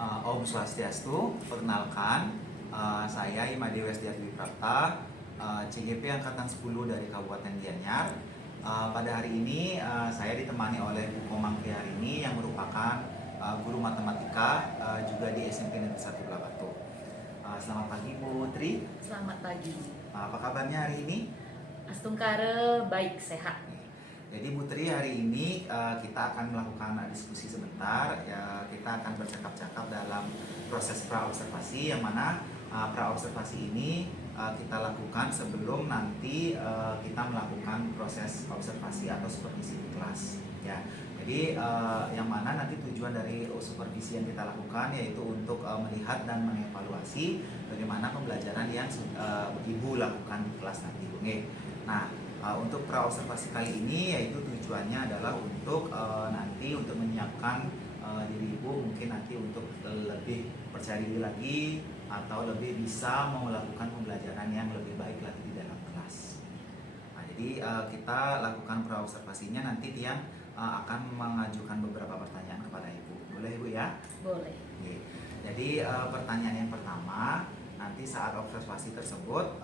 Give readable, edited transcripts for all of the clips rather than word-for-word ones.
Om Swastiastu, perkenalkan, saya Imade Westiardi Prapta, CGP Angkatan 10 dari Kabupaten Gianyar. Pada hari ini saya ditemani oleh Bu Komang Triharini yang merupakan guru matematika juga di SMP Negeri 1 Batu. Selamat pagi Bu Tri. Selamat pagi. Apa kabarnya hari ini? Astungkare baik sehat. Jadi Bu Tri, hari ini kita akan melakukan diskusi sebentar. Ya, kita akan bercakap-cakap dalam proses praobservasi, yang mana praobservasi ini kita lakukan sebelum nanti kita melakukan proses observasi atau supervisi di kelas. Ya, jadi yang mana nanti tujuan dari supervisi yang kita lakukan yaitu untuk melihat dan mengevaluasi bagaimana pembelajaran yang Ibu lakukan di kelas nanti. Oke. Nah, untuk praobservasi kali ini yaitu tujuannya adalah untuk nanti untuk menyiapkan diri Ibu mungkin nanti untuk lebih percaya diri lagi atau lebih bisa melakukan pembelajaran yang lebih baik lagi di dalam kelas. Nah, jadi kita lakukan praobservasinya, nanti Tiang akan mengajukan beberapa pertanyaan kepada Ibu. Boleh Ibu ya? Boleh. Oke. Jadi pertanyaan yang pertama, nanti saat observasi tersebut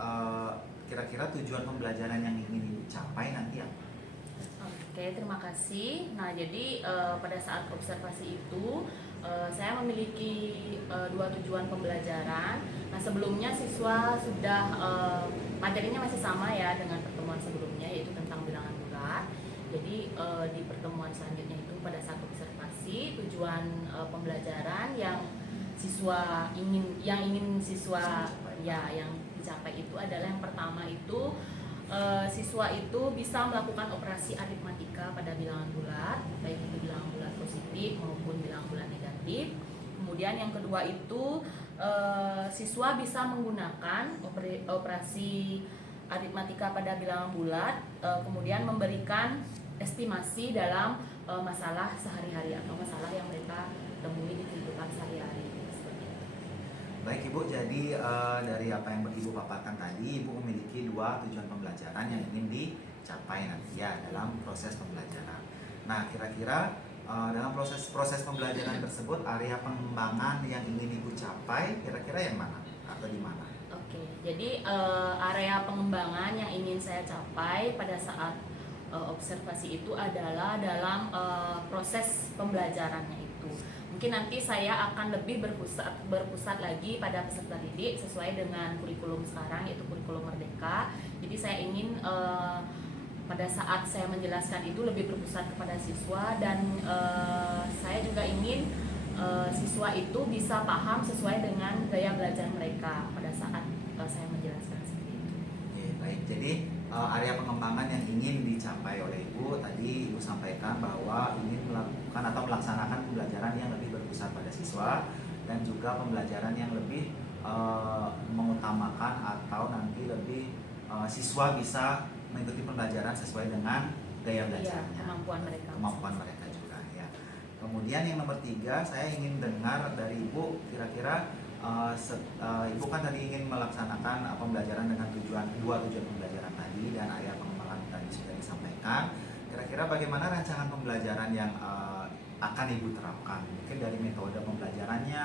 kira-kira tujuan pembelajaran yang ingin dicapai nanti apa? Oke, terima kasih. Nah, jadi pada saat observasi itu saya memiliki dua tujuan pembelajaran. Nah, sebelumnya siswa sudah materinya masih sama ya dengan pertemuan sebelumnya, yaitu tentang bilangan bulat. Jadi di pertemuan selanjutnya itu pada saat observasi tujuan pembelajaran yang ingin siswa yang dicapai itu adalah yang pertama itu siswa itu bisa melakukan operasi aritmatika pada bilangan bulat, baik itu bilangan bulat positif maupun bilangan bulat negatif. Kemudian yang kedua itu siswa bisa menggunakan operasi aritmatika pada bilangan bulat, kemudian memberikan estimasi dalam masalah sehari-hari atau masalah yang mereka temui di kehidupan sehari-hari. Baik Ibu, jadi dari apa yang Ibu paparkan tadi, Ibu memiliki dua tujuan pembelajaran yang ingin dicapai nanti ya dalam proses pembelajaran. Nah, kira-kira dalam proses pembelajaran tersebut, area pengembangan yang ingin Ibu capai kira-kira yang mana atau di mana? Oke, jadi area pengembangan yang ingin saya capai pada saat observasi itu adalah dalam proses pembelajarannya itu. Mungkin nanti saya akan lebih berpusat lagi pada peserta didik sesuai dengan kurikulum sekarang, yaitu kurikulum Merdeka. Jadi saya ingin pada saat saya menjelaskan itu lebih berpusat kepada siswa, dan saya juga ingin siswa itu bisa paham sesuai dengan gaya belajar mereka pada saat saya menjelaskan seperti itu. Oke, baik. Jadi area pengembangan yang ingin dicapai oleh Ibu tadi Ibu sampaikan bahwa ingin melakukan atau melaksanakan pembelajaran yang lebih berpusat pada siswa dan juga pembelajaran yang lebih mengutamakan atau nanti lebih siswa bisa mengikuti pembelajaran sesuai dengan gaya belajarnya, kemampuan mereka juga ya. Kemudian yang nomor 3, saya ingin dengar dari Ibu kira-kira Ibu kan tadi ingin melaksanakan pembelajaran dengan dua tujuan pembelajaran tadi dan area pengembangan tadi sudah disampaikan. Kira-kira bagaimana rancangan pembelajaran yang akan Ibu terapkan? Mungkin dari metode pembelajarannya,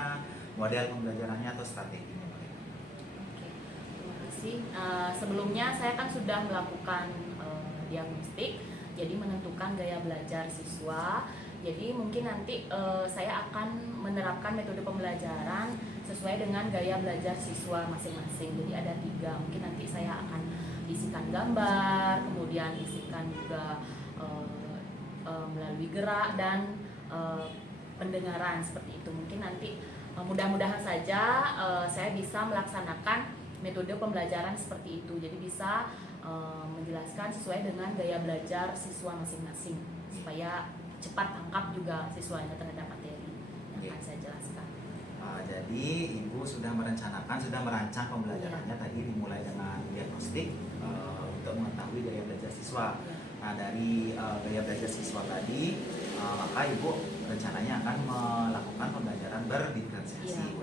model pembelajarannya, atau strateginya. Oke, terima kasih. Sebelumnya saya kan sudah melakukan diagnostik, jadi menentukan gaya belajar siswa. Jadi mungkin nanti saya akan menerapkan metode pembelajaran sesuai dengan gaya belajar siswa masing-masing. Jadi ada 3. Mungkin nanti saya akan isikan gambar, kemudian isikan juga melalui gerak dan pendengaran seperti itu. Mungkin nanti mudah-mudahan saja saya bisa melaksanakan metode pembelajaran seperti itu. Jadi bisa menjelaskan sesuai dengan gaya belajar siswa masing-masing supaya cepat tangkap juga siswanya terhadap materi yang akan saya jelaskan. Jadi Ibu sudah merancang pembelajarannya tadi dimulai dengan diagnostik untuk mengetahui gaya belajar siswa. Nah, dari gaya belajar siswa tadi maka Ibu rencananya akan melakukan pembelajaran berdiferensiasi.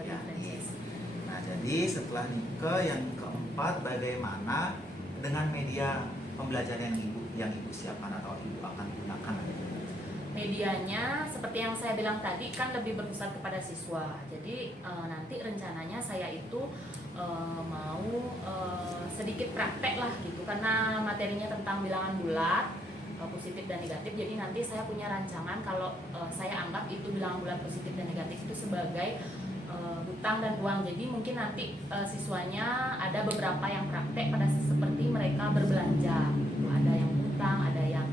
Nah, jadi setelah ke yang keempat, bagaimana dengan media pembelajaran yang Ibu siapkan atau Ibu akan gunakan? medianya seperti yang saya bilang tadi kan lebih berpusat kepada siswa. Jadi nanti rencananya saya itu mau sedikit praktek lah gitu, karena materinya tentang bilangan bulat, positif dan negatif. Jadi nanti saya punya rancangan kalau saya anggap itu bilangan bulat positif dan negatif itu sebagai hutang dan uang. Jadi mungkin nanti siswanya ada beberapa yang praktek pada seperti mereka berbelanja. Ada yang hutang, ada yang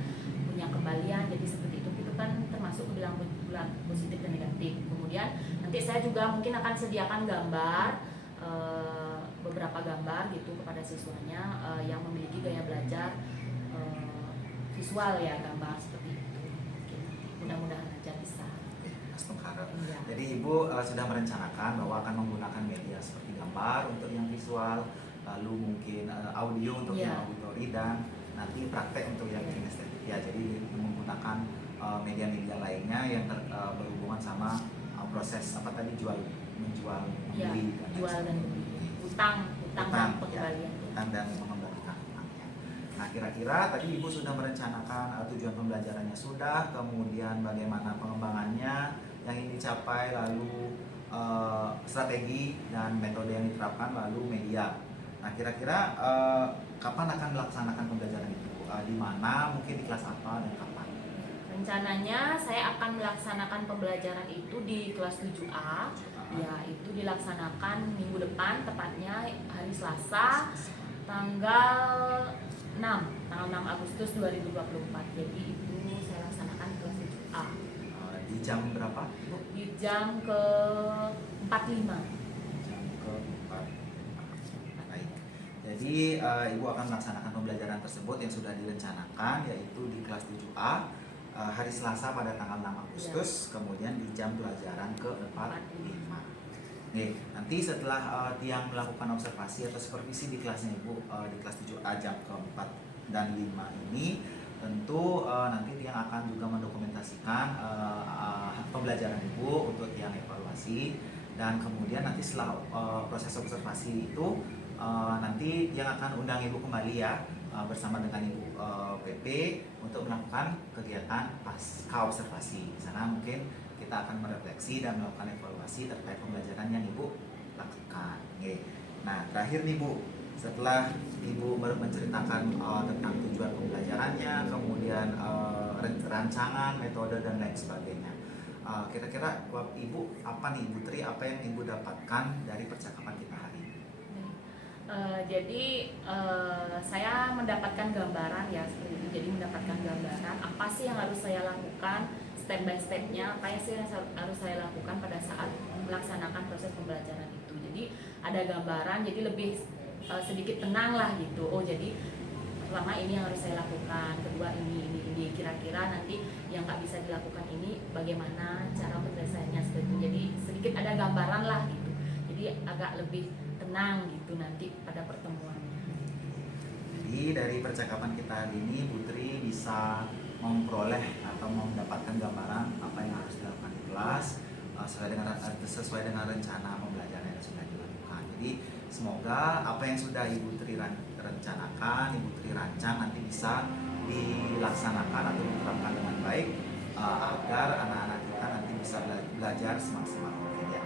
punya kembalian. Jadi seperti itu kan termasuk bilangan bulat positif dan negatif. Kemudian nanti saya juga mungkin akan sediakan gambar, beberapa gambar gitu kepada siswanya yang memiliki gaya belajar visual ya, gambar seperti itu. Mudah-mudahan aja bisa. Mas Tengkarep. Ya. Jadi Ibu sudah merencanakan bahwa akan menggunakan media seperti gambar untuk yang visual, lalu mungkin audio untuk yang auditori, dan nanti praktek untuk yang kinestetik ya. Jadi menggunakan media-media lainnya yang berhubungan sama proses apa tadi, menjual, membeli, jual dan beli, utang dan pengembalian. Utang dan mengembalikan utangnya. Nah, kira-kira tadi Ibu sudah merencanakan tujuan pembelajarannya sudah, kemudian bagaimana pengembangannya yang ingin dicapai, lalu strategi dan metode yang diterapkan, lalu media. Nah, kira-kira kapan akan melaksanakan pembelajaran itu? Di mana? Mungkin di kelas apa dan kapan? Rencananya saya akan melaksanakan pembelajaran itu di kelas 7A. Ya, itu dilaksanakan minggu depan, tepatnya hari Selasa, tanggal 6 Agustus 2024. Jadi itu saya laksanakan di kelas 7A. Di jam berapa, Ibu? Di jam ke 45. Jam ke 4. Baik. Jadi Ibu akan melaksanakan pembelajaran tersebut yang sudah direncanakan, yaitu di kelas 7A hari Selasa pada tanggal 6 Agustus, kemudian di jam pelajaran ke 45. Nih, nanti setelah Tiang melakukan observasi atau supervisi di kelasnya Ibu, di kelas 7A jam ke 4 dan 5 ini, tentu nanti Tiang akan juga mendokumentasikan pembelajaran Ibu untuk Tiang evaluasi, dan kemudian nanti setelah proses observasi itu nanti Tiang akan undang Ibu kembali ya, bersama dengan Ibu PP untuk melakukan kegiatan pasca observasi. Di sana mungkin kita akan merefleksi dan melakukan evaluasi terkait pembelajaran yang Ibu lakukan. Nah, terakhir nih Bu, setelah Ibu menceritakan tentang tujuan pembelajarannya, kemudian rancangan, metode dan lain sebagainya, kira-kira buat Ibu apa nih Ibu Tri, apa yang Ibu dapatkan dari percakapan kita hari ini? Jadi saya mendapatkan gambaran ya seperti itu. Jadi mendapatkan gambaran apa sih yang harus saya lakukan, step by stepnya, apa yang sih yang harus saya lakukan pada saat melaksanakan proses pembelajaran itu. Jadi ada gambaran, jadi lebih sedikit tenang lah gitu. Oh, jadi pertama ini yang harus saya lakukan, kedua ini. Kira-kira nanti yang nggak bisa dilakukan ini bagaimana cara penyelesaiannya seperti itu. Jadi sedikit ada gambaran lah gitu. Jadi agak lebih tenang gitu nanti pada pertemuannya. Jadi dari percakapan kita hari ini, Putri bisa memperoleh atau mendapatkan gambaran apa yang harus dilakukan di kelas sesuai dengan rencana pembelajaran yang sudah dilakukan. Jadi semoga apa yang sudah Ibu Tri rencanakan, Ibu Tri rancang nanti bisa dilaksanakan atau diterapkan dengan baik, agar anak-anak kita nanti bisa belajar semaksimal mungkin ya.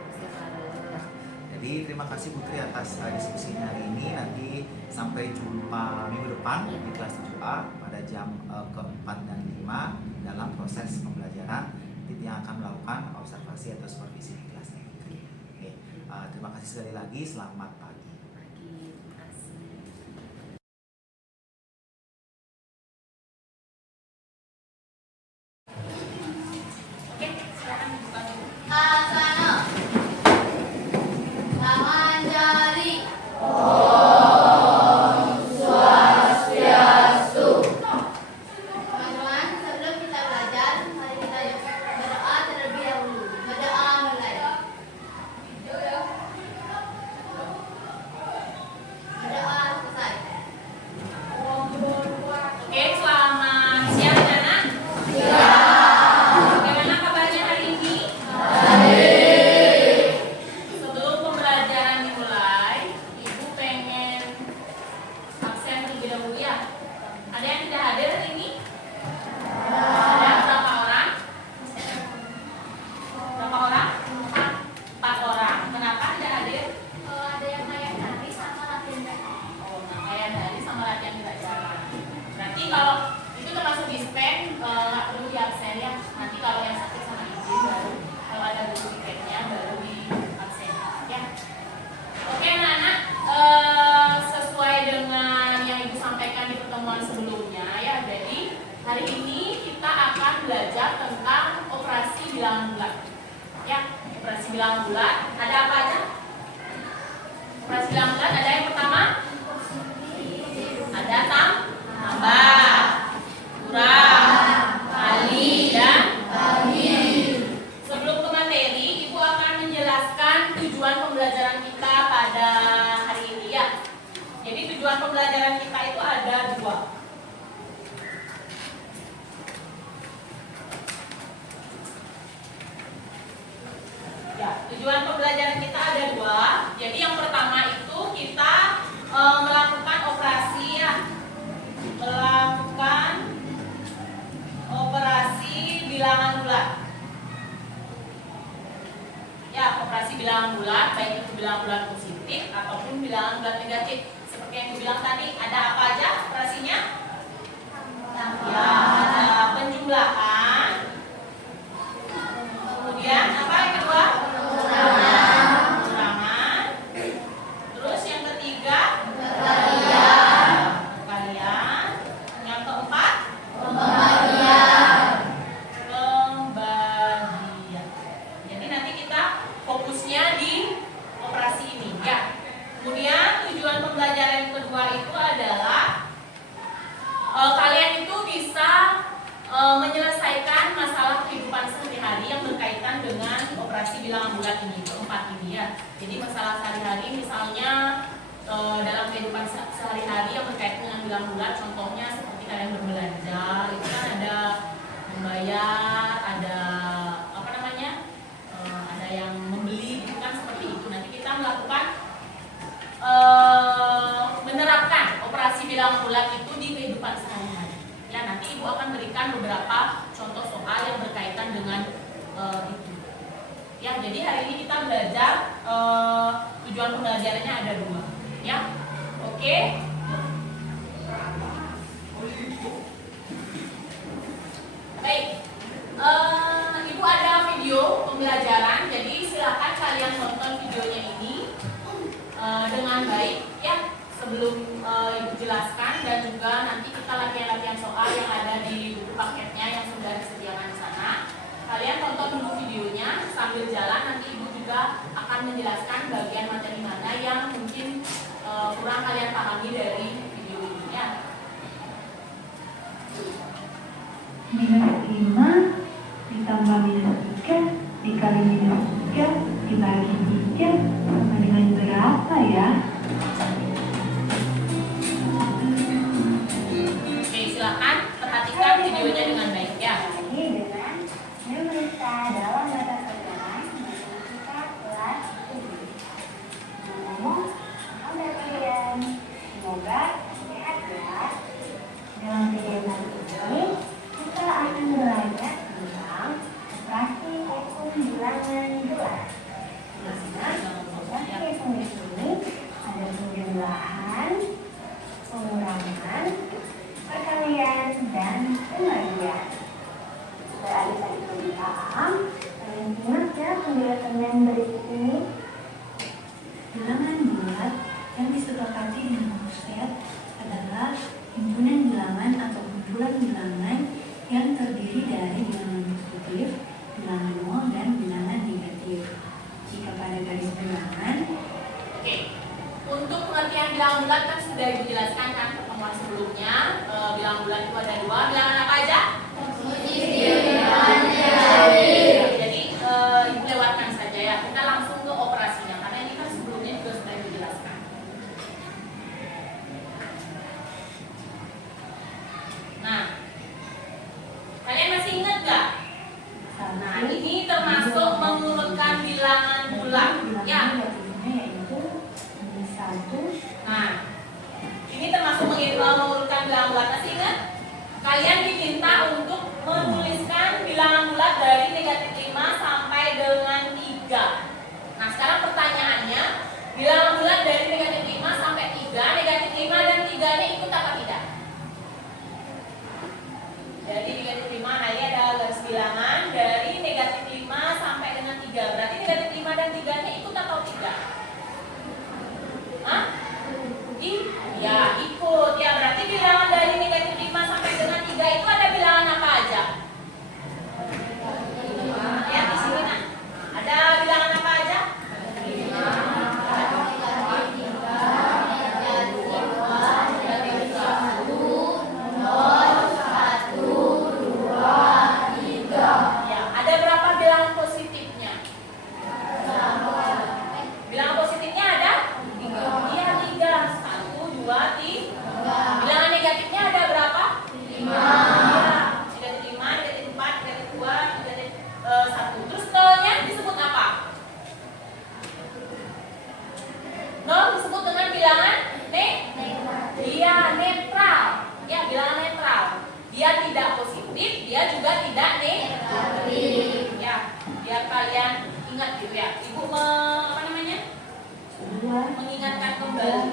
Jadi terima kasih Putri atas diskusinya hari ini. Nanti sampai jumpa minggu depan di kelas 7A pada jam ke-4 dan 5 dalam proses pembelajaran. Nanti yang akan melakukan observasi atau supervisi di kelasnya. Terima kasih sekali lagi. Selamat pagi. bilangan bulat ada apa aja? Operasi bilangan bulat ada yang pertama, ada tambah, kurang, kali, dan bagi. Sebelum ke materi, Ibu akan menjelaskan tujuan pembelajaran kita pada hari ini ya. Jadi tujuan pembelajaran kita itu ada dua. Ya, tujuan pembelajaran kita ada dua. Jadi yang pertama itu kita melakukan operasi ya, melakukan operasi bilangan bulat. Ya, operasi bilangan bulat, baik itu bilangan bulat positif ataupun bilangan bulat negatif. Seperti yang dibilang tadi, ada apa aja operasinya? Ya, ada penjumlahan. Kemudian apa yang kedua? Pengurangan. Terus yang ketiga? Pengalian. Yang keempat? Pembagian. Jadi nanti kita fokusnya di operasi ini ya. Kemudian tujuan pembelajaran yang kedua itu adalah kalian itu bisa menyelesaikan masalah kehidupan sehari-hari yang berkaitan dengan operasi bilangan bulat ini, keempat ini ya. Jadi masalah sehari-hari misalnya dalam kehidupan sehari-hari yang berkaitan dengan bilangan bulat, contohnya seperti kalian berbelanja, itu kan ada membayar, ada apa namanya, ada yang membeli, itu kan seperti itu. Nanti kita melakukan menerapkan operasi bilangan bulat itu di kehidupan sehari-hari. Ya, nanti Ibu akan berikan beberapa contoh soal yang berkaitan dengan itu. Ya, jadi hari ini kita belajar tujuan pembelajarannya ada dua. Ya, oke. Baik, Ibu ada video pembelajaran, jadi silakan kalian nonton videonya ini dengan baik ya. Sebelum Ibu jelaskan, dan juga nanti kita latihan-latihan soal yang ada di buku paketnya yang sudah disediakan di sana. Kalian tonton dulu videonya sambil jalan, nanti Ibu juga akan menjelaskan bagian materi mana yang mungkin kurang kalian pahami dari video ini ya. Minus 5 ditambah minus 3 dikali minus 3 dibagi 3 sama dengan berapa ya? Oke, silakan perhatikan videonya dengan baik ya. Lagi dengan memeriksa dalam mata pelajaran matematika kelas 7. Ngomong, ada kalian. Semoga sehat ya. Dalam video kali ini kita akan belajar tentang operasi hitung bilangan bulat. Operasi hitung di sini ada penjumlahan, pengurangan, perkalian, dan pembagian. Supaya adik-adik lebih paham, kalian simak ya penjelasan yang berikut ini. Bilangan bulat yang disepakati dengan set adalah himpunan bilangan atau kumpulan bilangan yang terdiri dari bilangan positif, bilangan nol, dan bilangan negatif. Jika pada garis bilangan, Oke, untuk pengertian bilangan bulat kan sudah Ibu jelaskan kan pertemuan sebelumnya. Bilangan bulat itu ada dua, bilangan apa aja? Jadi Ibu lewatkan saja ya. Kita langsung ke operasinya karena ini kan sebelumnya juga sudah Ibu jelaskan. Nah, kalian masih ingat nggak? Nah, ini termasuk mengurutkan bilangan bulat ya. yaitu minus 1, Nah, ini termasuk mengurutkan bilangan bulat. Masih ingat? Kalian diminta untuk menuliskan bilangan bulat dari negatif 5 sampai dengan 3. Nah, sekarang pertanyaannya, bilangan bulat dari negatif 5 sampai 3, negatif 5 dan 3-nya ikut apa tidak? Dari negatif 5, nah ini ada garis bilangan dari negatif 5 sampai dengan 3. Berarti negatif 5 dan 3-nya ikut atau tidak? Hah? Ya, ikut. Ya, berarti bilangan dari negatif 5 sampai dengan 3 itu ada bilangan apa aja? Ya, di sini kan. Ada bilangan apa biar kalian ingat gitu ya. Ibu apa namanya? Mengingatkan kembali.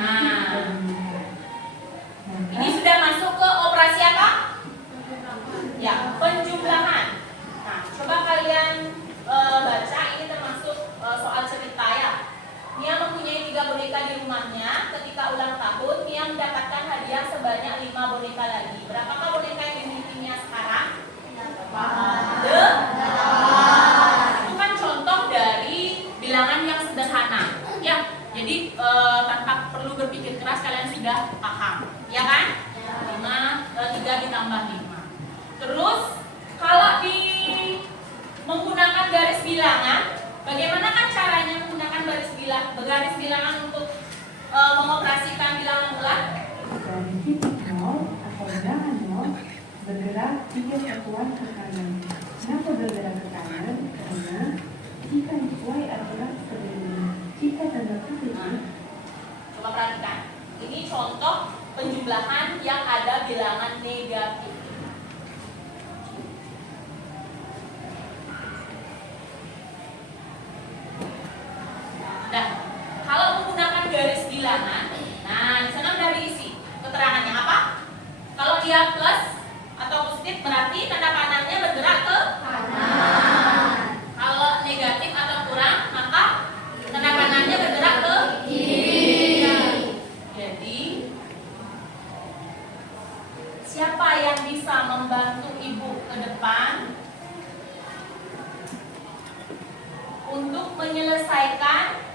Nah, ini sudah masuk ke operasi apa? Ya, penjumlahan. Nah, coba kalian baca, ini termasuk soal cerita ya. Mia mempunyai 3 boneka di rumahnya. Ketika ulang tahun, Mia mendapatkan hadiah sebanyak 5 boneka lagi. Berapakah boneka yang dimiliki Mia sekarang? 8. Itu kan contoh dari bilangan yang sederhana, ya. Jadi tanpa perlu berpikir keras kalian sudah paham, ya kan? 3 ditambah 5. Terus kalau menggunakan garis bilangan, bagaimana kan caranya menggunakan garis bilangan untuk mengoperasikan bilangan bulat? Dari titik 0 atau bilangan 0 bergerak 3 satuan ke kanan. Kenapa bergerak ke kanan? Karena jika Y adalah sebelumnya, jika tanda kutip. Coba perhatikan. Ini contoh penjumlahan yang ada bilangan negatif. Nah, kalau menggunakan garis bilangan, nah di sana udah diisi keterangannya apa? Kalau dia plus atau positif berarti tanda panahnya bergerak ke kanan. Kalau negatif atau kurang, maka tanda panahnya bergerak ke kiri. Jadi siapa yang bisa membantu ibu ke depan untuk menyelesaikan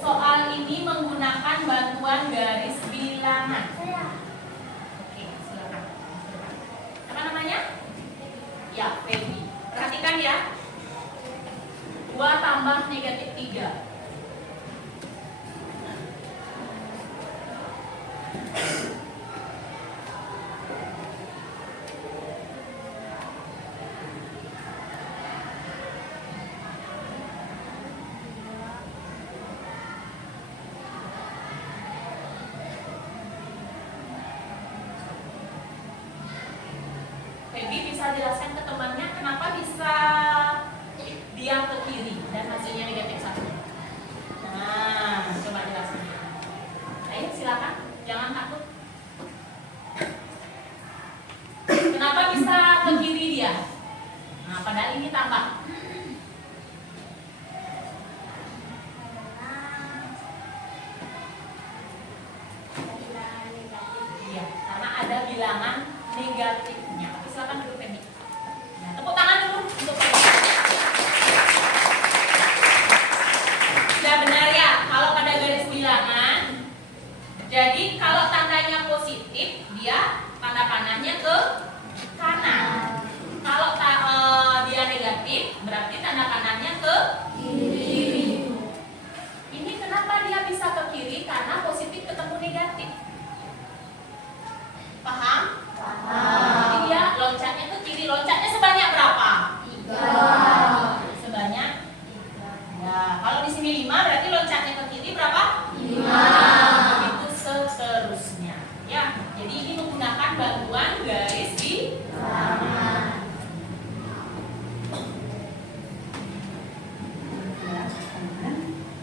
soal ini menggunakan bantuan garis bilangan? Oke, silakan. Apa namanya? Ya, Feby. Perhatikan ya. 2 tambah negatif 3. Feby bisa jelaskan ke temannya kenapa bisa dia ke kiri dan hasilnya negatif 1. Nah, coba jelaskan. Ayo silakan, jangan takut. Kenapa bisa ke kiri dia? Nah, padahal ini tambah. Iya, karena ada bilangan negatifnya. Tapi silakan dulu Feby. Nah, tepuk tangan dulu untuk Feby. Sudah benar ya, kalau pada garis bilangan. Jadi kalau tandanya positif, dia tanda panahnya ke kanan. Kalau dia negatif, berarti tanda panahnya ke kiri. Ini kenapa dia bisa ke kiri? Karena positif ketemu negatif. Paham? Jadi dia loncatnya ke kiri. Loncatnya sebanyak berapa? 3. Sebanyak 3. Ya, kalau di sini 5 berarti loncatnya ke kiri berapa? 5. Begitu seterusnya. Ya, jadi ini menggunakan bantuan garis bilangan. Bergerak ke kanan,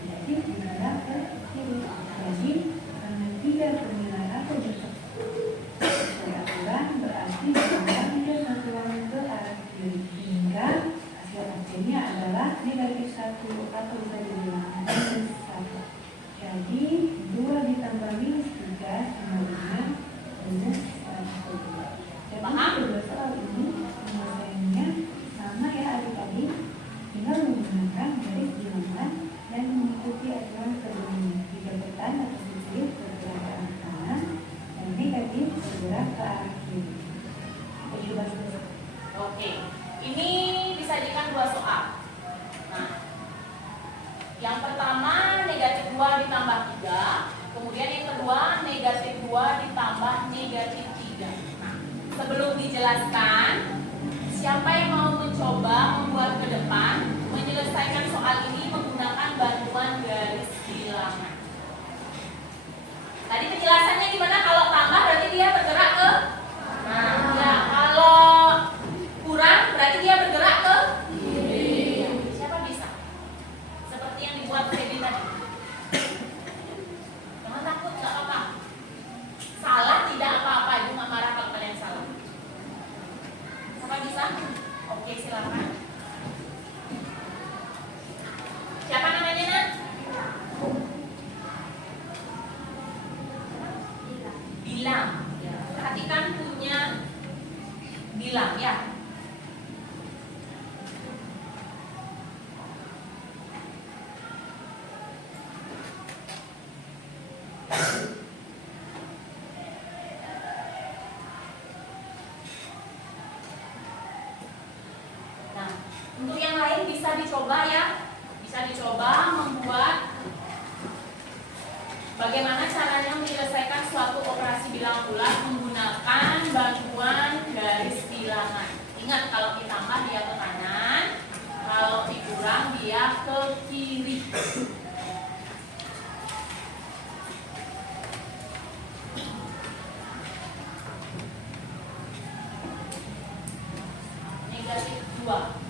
jadi bergerak ke kiri. Jadi karena 3 bernilai atau beraturan berarti ditambah 3 satuan ke arah kiri, hingga hasil akhirnya adalah negatif 1 atau bisa dibilang minus 1. Jadi 2 ditambah minus 3 sama dengan minus 1. Jadi kedua soal ini penyelesaiannya sama ya adik-adik, tinggal menggunakan garis bilangan dan mengikuti aturan sebelumnya. Jika tekan atau positif bergerak ke arah kanan dan negatif bergerak ke arah kiri. Kita coba selesai. Oke, ini disajikan 2 soal. Nah, yang pertama negatif 2 ditambah 3, kemudian yang kedua negatif 2 ditambah negatif 3. Nah, sebelum dijelaskan, siapa yang mau mencoba membuat ke depan menyelesaikan soal ini menggunakan bantuan garis bilangan? Tadi penjelasannya gimana? Kalau tambah berarti dia bergerak ke kanan. Ya, kalau kurang berarti dia Oke, silakan. Siapa namanya, Nak? Bilang. Ya, perhatikan punya bilang ya. Nah, untuk yang lain bisa dicoba ya. Bisa dicoba membuat bagaimana caranya menyelesaikan suatu operasi bilangan bulat menggunakan bantuan garis bilangan. Ingat, kalau ditambah dia ke kanan, kalau dikurang dia ke kiri. Negatif 2.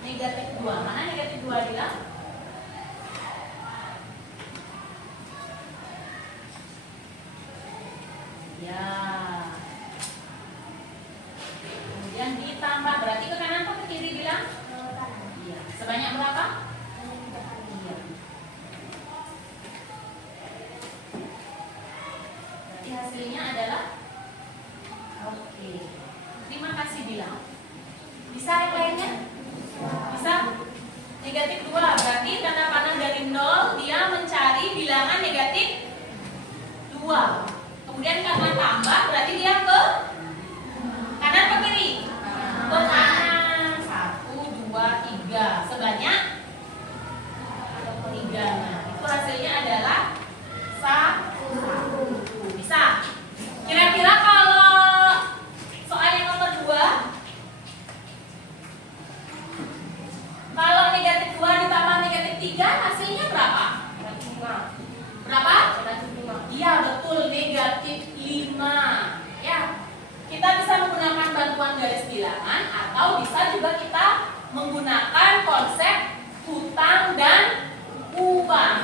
Negatif 2. Mana negatif 2 Dila? Ya. Kemudian ditambah, berarti ke kanan atau ke kiri bilang? Iya. Sebanyak berapa? Iya. Berarti hasilnya adalah oke. Terima kasih bilang. Bisa yang lainnya? Bisa? Negatif 2. Berarti tanda panah dari 0 dia mencari bilangan negatif 2. Kemudian karena tambah berarti dia ke kanan ke kiri? Ke kanan. 1, 2, 3. Sebanyak 3. Nah, itu hasilnya adalah 1. Bisa? Kira-kira kalau soal yang nomor 2, kalau negatif 2 ditambah negatif 3 hasilnya berapa? Berapa? Iya betul, negatif 5. Ya, kita bisa menggunakan bantuan garis bilangan atau bisa juga kita menggunakan konsep hutang dan uang.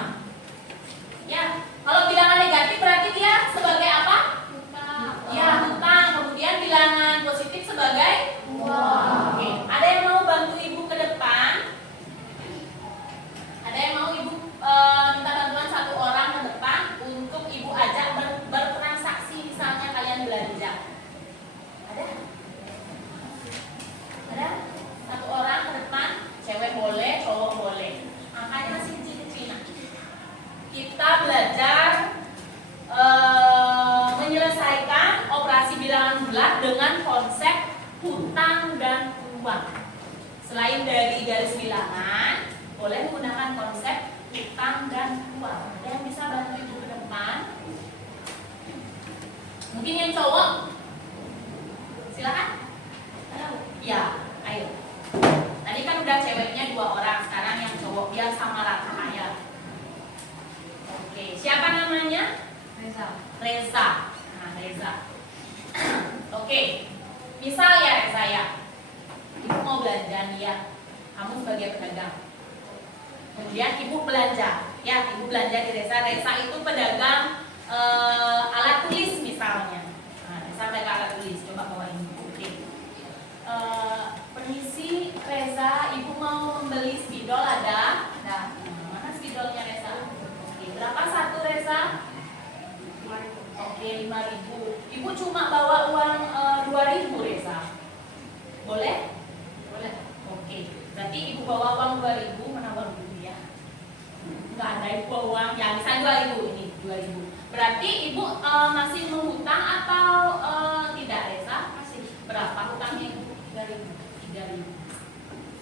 Ya, kalau bilangan negatif berarti dia sebagai apa? Hutang. Ya, hutang. Kemudian bilangan positif sebagai uang. Oke, ada yang mau bantu ibu ke depan? Ada yang mau ibu minta bantuan satu orang ke depan untuk ibu ajak bertransaksi, misalnya kalian belanja. Ada? Ada? Satu orang ke depan, cewek boleh, cowok boleh. Angkanya masih kecil-kecil. Nah, kita belajar menyelesaikan operasi bilangan bulat dengan konsep hutang dan uang. Selain dari garis bilangan, boleh menggunakan konsep hutang dan uang. Ada yang bisa bantu ibu ke depan? Mungkin yang cowok, silakan. Ya, ayo. Tadi kan udah ceweknya 2 orang, sekarang yang cowok biar sama rata ya. Oke, siapa namanya? Reza. Nah, Reza. Oke, misal ya Reza ya, ibu mau belanja nih ya, kamu sebagai pedagang. Kemudian ibu belanja, ya ibu belanja di Reza. Reza itu pedagang alat tulis misalnya. Nah, Reza pedagang alat tulis. Coba bawa ini. Oke. Permisi Reza, ibu mau membeli spidol ada? Ada. Mana spidolnya Reza? Oke. Berapa satu Reza? 5.000. Oke, 5.000. Ibu cuma bawa uang 2.000 Reza. Boleh? Boleh. Oke. Berarti ibu bawa uang 2.000, mana uang dulu ya? Enggak ada ibu bawa uang. Ya, misalnya 2.000 ini, 2.000. Berarti ibu masih menghutang atau tidak Reza? Masih. Berapa hutangnya ibu? 3.000.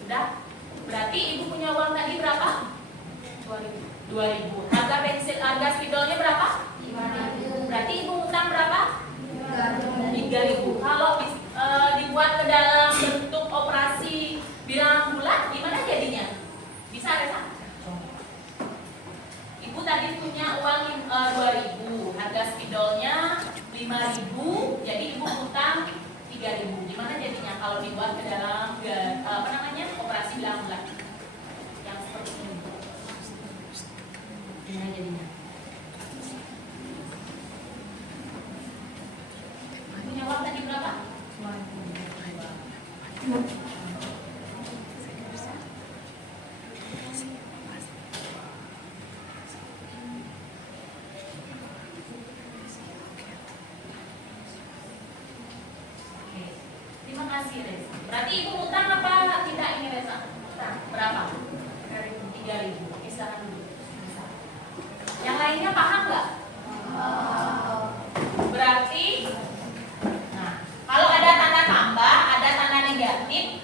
Sudah? Berarti ibu punya uang tadi berapa? 2.000. Harga bensin, harga spidolnya berapa? 5.000. Berarti ibu hutang berapa? 3.000. Kalau dibuat ke dalam bentuk operasi bilangan bulat, gimana jadinya? Bisa Reza? Ibu tadi punya uang 2.000, harga spidolnya 5.000, jadi ibu hutang 3.000. Gimana jadinya kalau dibuat ke dalam silakan dulu. Yang lainnya paham nggak? Berarti, nah, kalau ada tanda tambah, ada tanda negatif,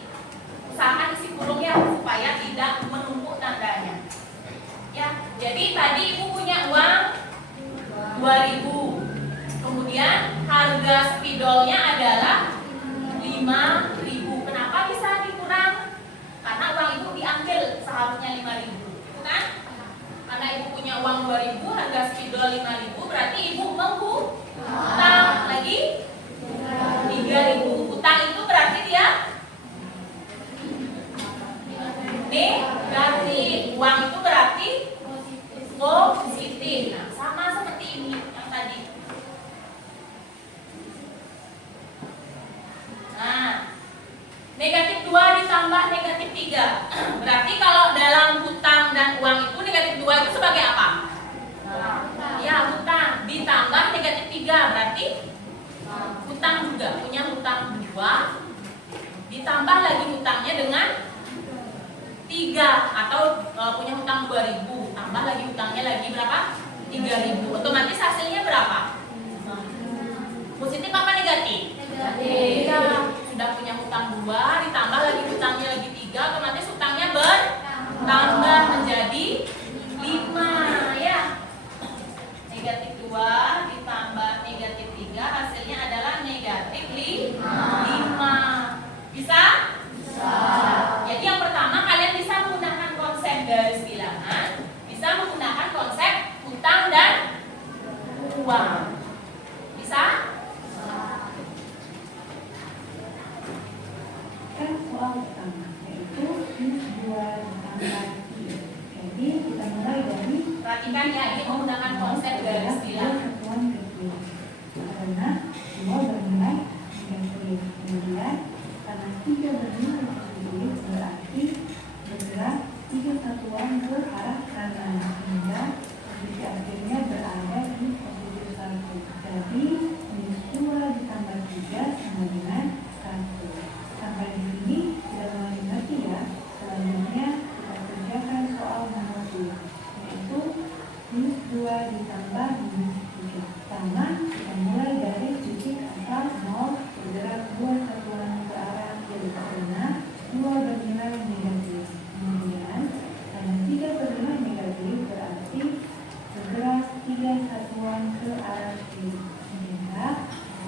usahakan isi kurungnya supaya tidak menumpuk tandanya. Ya, jadi tadi ibu punya uang 2.000. Kemudian harga spidolnya adalah 5.000. Kenapa bisa dikurang? Karena uang ibu diambil seharusnya 5.000, gitu kan? Karena ibu punya uang 2.000, harga spidol 5.000, berarti ibu menghutang lagi 3.000. Hutang itu berarti dia negatif. Uang itu berarti positif. Nah, sama seperti ini yang tadi. Nah, negatif 2 ditambah negatif 3. Berarti kalau dalam hutang dan uang itu negatif 2 itu sebagai apa? Ya, hutang. Ditambah negatif 3 berarti hutang juga. Punya hutang 2. Ditambah lagi hutangnya dengan 3. Atau punya hutang 2.000. Tambah lagi hutangnya lagi berapa? 3.000. Otomatis hasilnya berapa? Positif apa negatif? Negatif. Sudah punya hutang 2, ditambah lagi hutangnya lagi 3, otomatis hutangnya bertambah menjadi 5, ya. Negatif 2 ditambah negatif 3, hasilnya adalah negatif 5. Bisa? Bisa. Jadi yang pertama kalian bisa menggunakan konsep garis bilangan, bisa menggunakan konsep hutang dan uang. Bisa? Kan soal pertama yaitu minus 2 ditambah 3. Jadi kita mulai dari Perhatikan ya, ini menggunakan konsep garis bilangan. satuan kecil. Karena 2 bernilai negatif. Kemudian karena 3 bernilai positif berarti bergerak 3 satuan ke arah kanan sehingga posisi akhirnya berada di posisi 1. Jadi minus 2 ditambah 3 sama dengan 1. Sampai di sini sudah mulai mengerti ya. Selanjutnya kita kerjakan soal nomor 2, yaitu minus 2 ditambah minus 3. Sama, kita mulai dari titik asal 0 bergerak 2 satuan ke arah kiri karena 2 bernilai negatif. Kemudian karena 3 bernilai negatif berarti bergerak 3 satuan ke arah kiri sehingga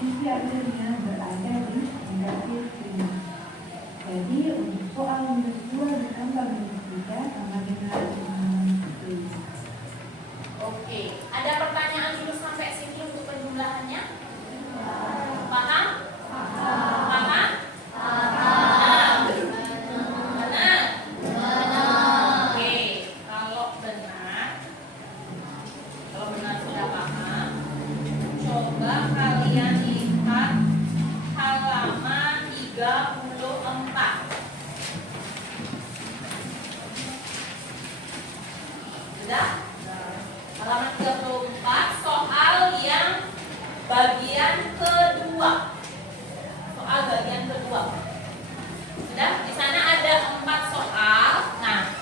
sisi akhirnya berada di negatif 5. Jadi untuk soal minus 2 ditambah minus 3 sama dengan 5. Oke, ada pertanyaan dulu sampai sini untuk penjumlahannya? Paham? Paham? Benar? Oke, kalau benar sudah paham, coba kalian lihat halaman 34. Sudah? Halaman 34 soal yang bagian kedua. Soal bagian kedua. Sudah? Di sana ada 4 soal. Nah,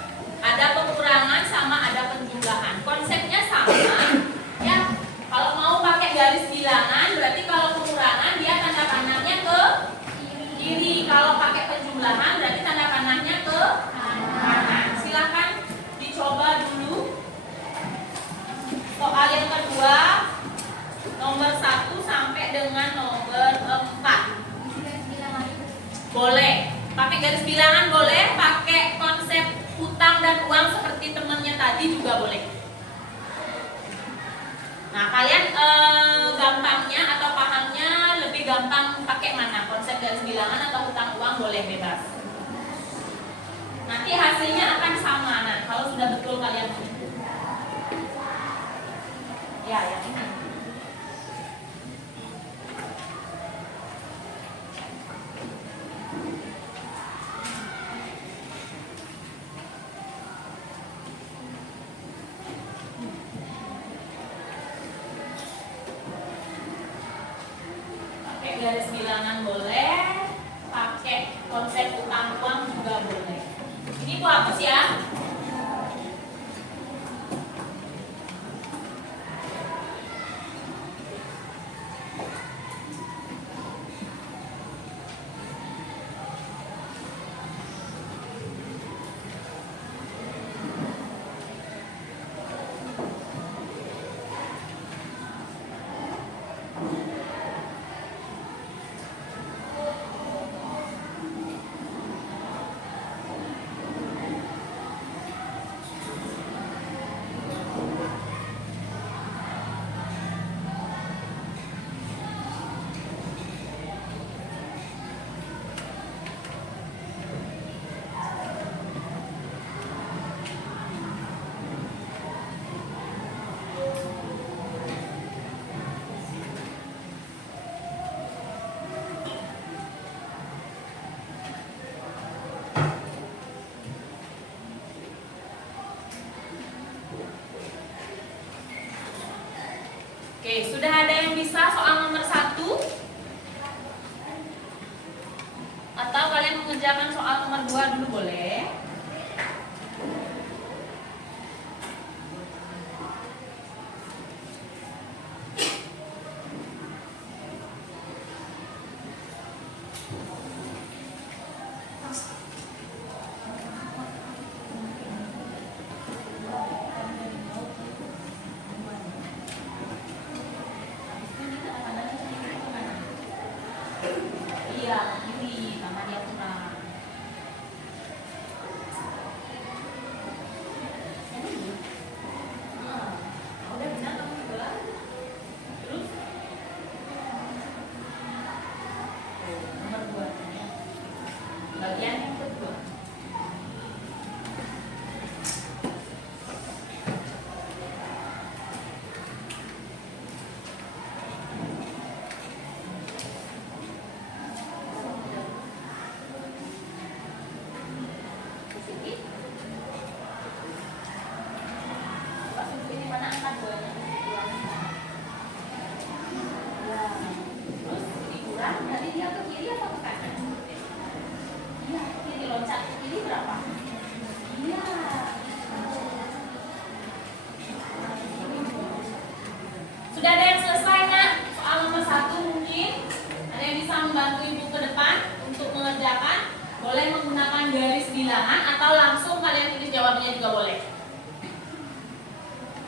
ada pengurangan sama ada penjumlahan. Konsepnya sama. Ya, kalau mau pakai garis bilangan berarti kalau pengurangan dia tanda panahnya ke kiri. Kalau pakai penjumlahan berarti tanda panahnya ke kanan. Silakan dicoba dulu. Soal yang kedua nomor 1 sampai dengan nomor 4. Boleh pakai garis bilangan, boleh pakai konsep hutang dan uang seperti temannya tadi juga boleh. Nah, kalian gampangnya atau pahamnya lebih gampang pakai mana? Konsep garis bilangan atau hutang uang, boleh bebas. Nanti hasilnya akan sama. Nah, kalau sudah betul kalian ya, yang ini. Pakai garis bilangan boleh, pakai konsep utang uang juga boleh. Ini Bu hapus ya. sudah ada yang bisa soal nomor 1? Atau kalian mengerjakan soal nomor 2 dulu boleh? Iya, ini karena dia kurang. Udah benar kamu juga. Terus nomor 2 bagian yang kedua. Ini mana angka 2-nya? Terus dikurang, berarti dia ke kiri atau ke kanan? Iya, ke kiri, loncat ke kiri berapa? Iya. Sudah ada yang selesai nak? Soal nomor 1 mungkin? Ada yang bisa membantu ibu ke depan untuk mengerjakan? Boleh menggunakan garis bilangan atau langsung kalian tulis jawabannya juga boleh.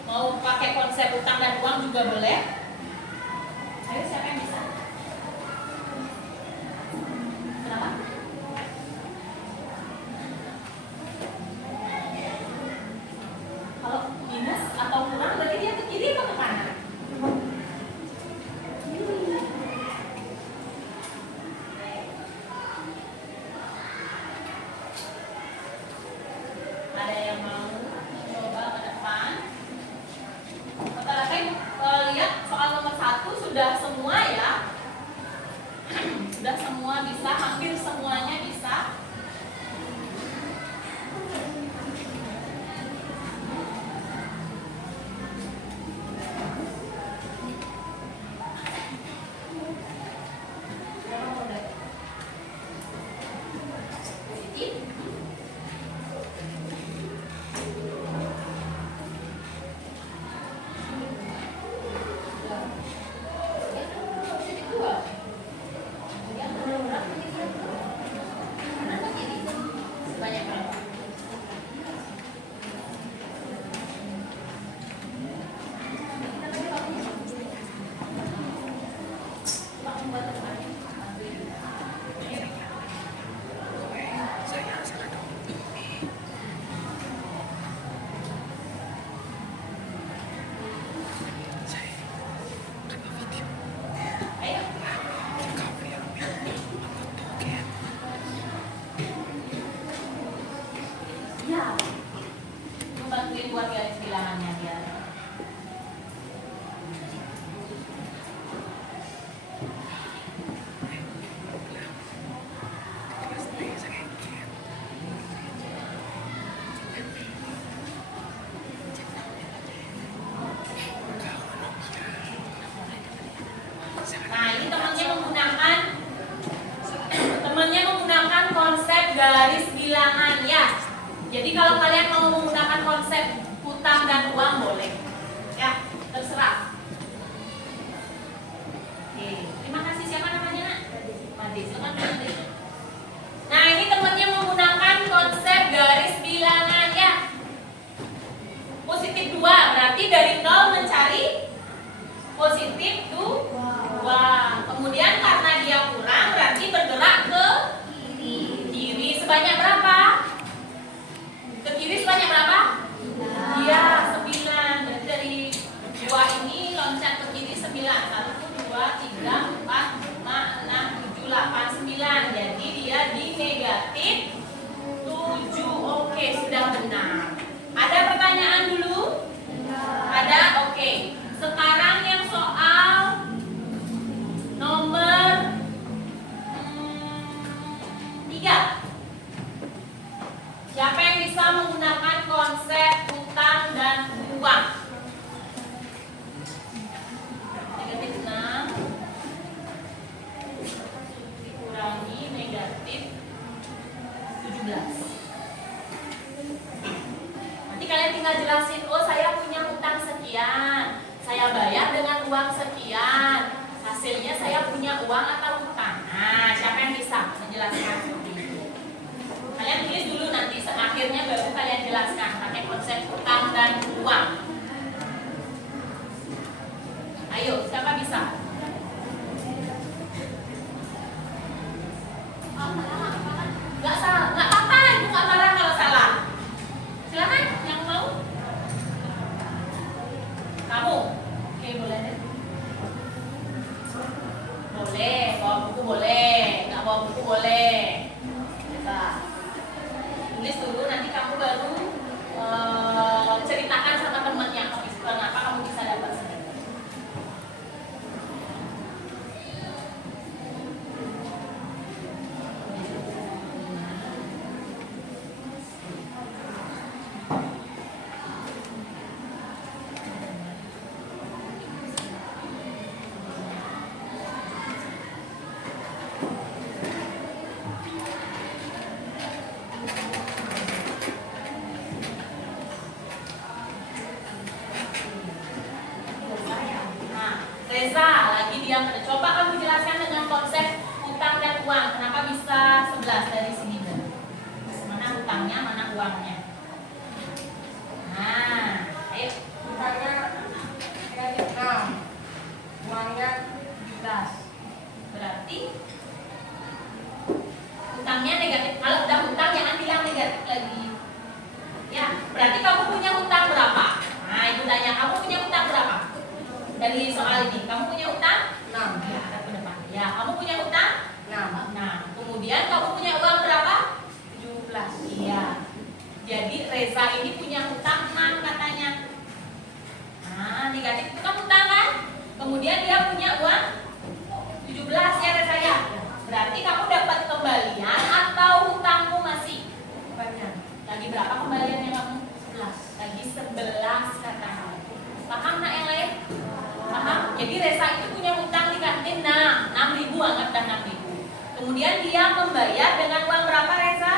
Mau pakai konsep utang dan uang juga boleh. Ayo siapa yang bisa? Kenapa? Kalau minus atau kurang berarti dia ke kiri atau ke kanan? Ada yang mau coba ke depan? Rata-rata lihat soal nomor 1 sudah semua ya. Sudah semua bisa, hampir semuanya bisa. Ya, membantuin buat garis bilangannya dia. Nah, ini temannya menggunakan konsep garis bilangan ya. Jadi kalau kalian mau menggunakan konsep utang dan uang boleh, ya terserah. Oke, terima kasih. Siapa namanya nak? Made, silakan Made. Nah ini temannya menggunakan konsep garis bilangan ya. Positif 2 berarti dari 0 mencari positif 2. Kemudian karena dia kurang berarti bergerak ke kiri. Sebanyak berapa? Ke kiri sebanyak berapa? Iya, 9. Berarti dari 2 ini loncat ke kiri 9. 1, 2, 3, 4, 5, 6, 7, 8, 9. Jadi dia di negatif 7. Oke, sudah benar. Ada pertanyaan dulu? Ada? Oke. Sekarang yang soal tinggal jelasin, oh saya punya hutang sekian, saya bayar dengan uang sekian, hasilnya saya punya uang atau hutang. Nah, siapa yang bisa menjelaskan seperti itu? Kalian tulis dulu, nanti akhirnya baru kalian jelaskan pakai konsep hutang dan uang. Ayo, siapa bisa? Nggak salah, nggak apa-apa, ibu nggak marah kalau salah. Silakan, yang mau? Kamu? Oke, boleh deh. Boleh, bawa buku boleh, nggak bawa buku boleh. Bisa. Tulis dulu, nanti kamu baru ceritakan sama temannya kenapa kamu bisa dapat segini. Reza, lagi dia coba kamu jelaskan dengan konsep hutang dan uang. Kenapa bisa 11 dari sini? Mana hutangnya, mana uangnya? Nah, ayo. Hutangnya negatif 6, uangnya 17. Berarti hutangnya negatif. Kalau udah hutang jangan bilang negatif lagi. Ya, berarti kamu punya hutang berapa? Nah, ibu tanya, kamu punya hutang berapa? Dari soal ini, kamu punya hutang? 6. Ya, ke depan. Ya, kamu punya hutang? 6. Nah, kemudian kamu punya uang berapa? 17. Iya. Jadi Reza ini punya hutang 6 katanya. Nah, negatif itu kan hutang kan? Kemudian dia punya uang 17 ya Reza ya. Berarti kamu dapat kembalian atau hutangmu masih Banyak. lagi berapa kembaliannya kamu? 11. Lagi 11 katanya. Paham nak yang lain? Paham? Jadi Reza itu punya hutang di kantin 6.000, anggap dah 6.000. Kemudian dia membayar dengan uang berapa Reza?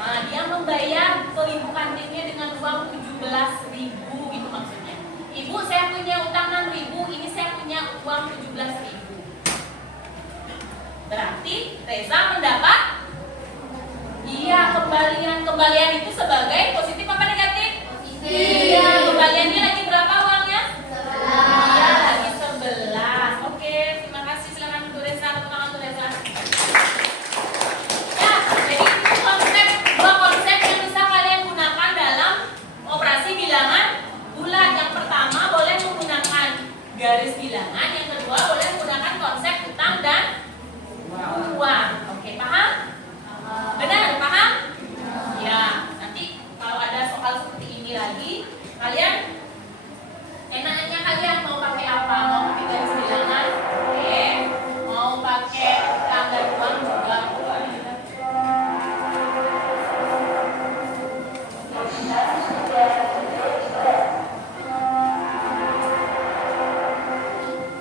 Nah, dia membayar ke ibu kantinnya dengan uang 17.000 gitu maksudnya. Ibu, saya punya utang 6.000, ini saya punya uang 17.000. Berarti Reza mendapat kembalian itu sebagai positif apa negatif? Iya, kembaliannya lagi berapa uangnya? 11. Iya, lagi 11. Oke, terima kasih. Silakan Bu Reza, tepuk tangan Bu Reza. Ya, jadi itu dua konsep yang bisa kalian gunakan dalam operasi bilangan bulat. Yang pertama boleh menggunakan garis bilangan, yang kedua boleh menggunakan konsep hutang dan uang. Oke, paham? Benar, paham? Ya, nanti kalau ada soal seperti ini lagi, kalian enaknya kalian mau pakai apa? Mau pakai garis bilangan? Oke. Mau pakai hutang dan uang juga?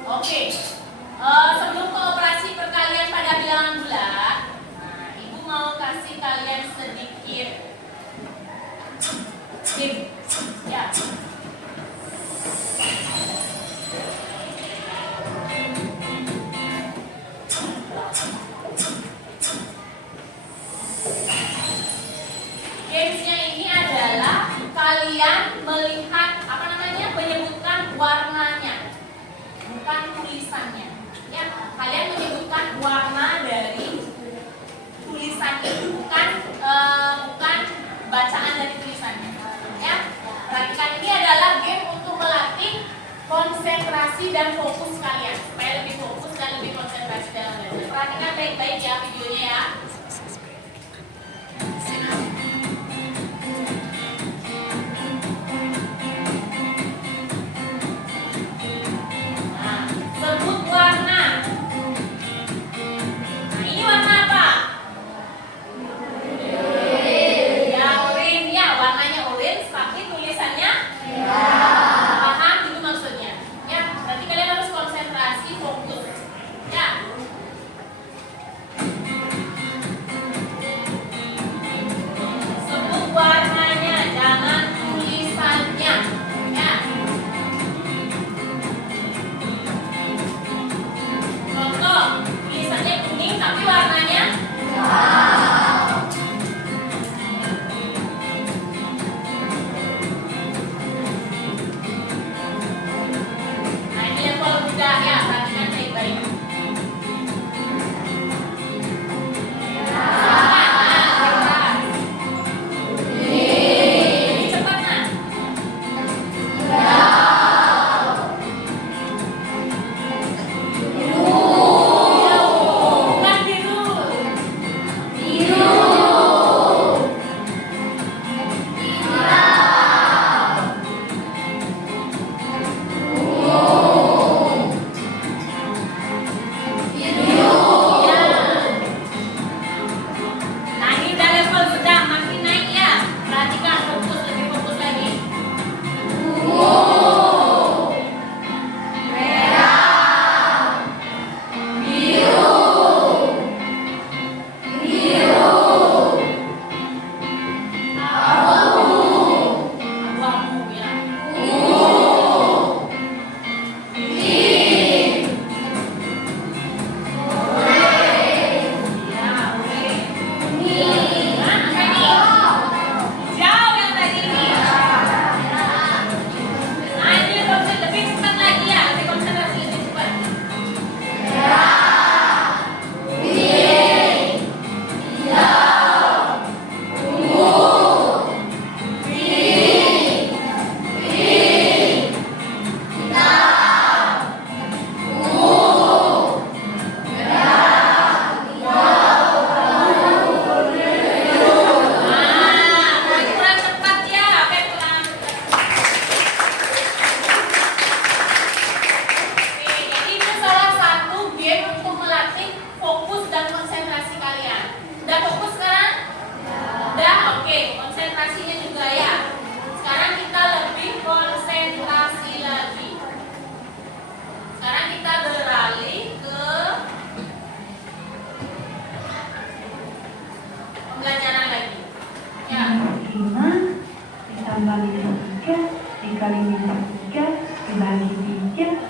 Oke. Sebelum ke operasi perkalian pada bilangan bulat, Ibu mau kasih kalian sedikit game. Ya. Gamesnya ini adalah kalian melihat menyebutkan warnanya, bukan tulisannya. Ya, kalian menyebutkan warna dari tulisan itu, bukan bacaan dari tulisannya. Ya, perhatikan, ini adalah game untuk melatih konsentrasi dan fokus kalian supaya lebih fokus dan lebih konsentrasi dalam belajar. Perhatikan baik-baik ya videonya ya. Nah, sebut warna. Nah, ini warna apa? Ya, orange ya, warnanya orange tapi tulisannya paham gitu maksudnya. Ya, berarti kalian harus konsentrasi Oke, konsentrasinya juga ya. Sekarang kita lebih konsentrasi lagi. Sekarang kita beralih ke pembelajaran lagi. Ya. 5 ditambah minus 3 dikali minus 3 dibagi 3.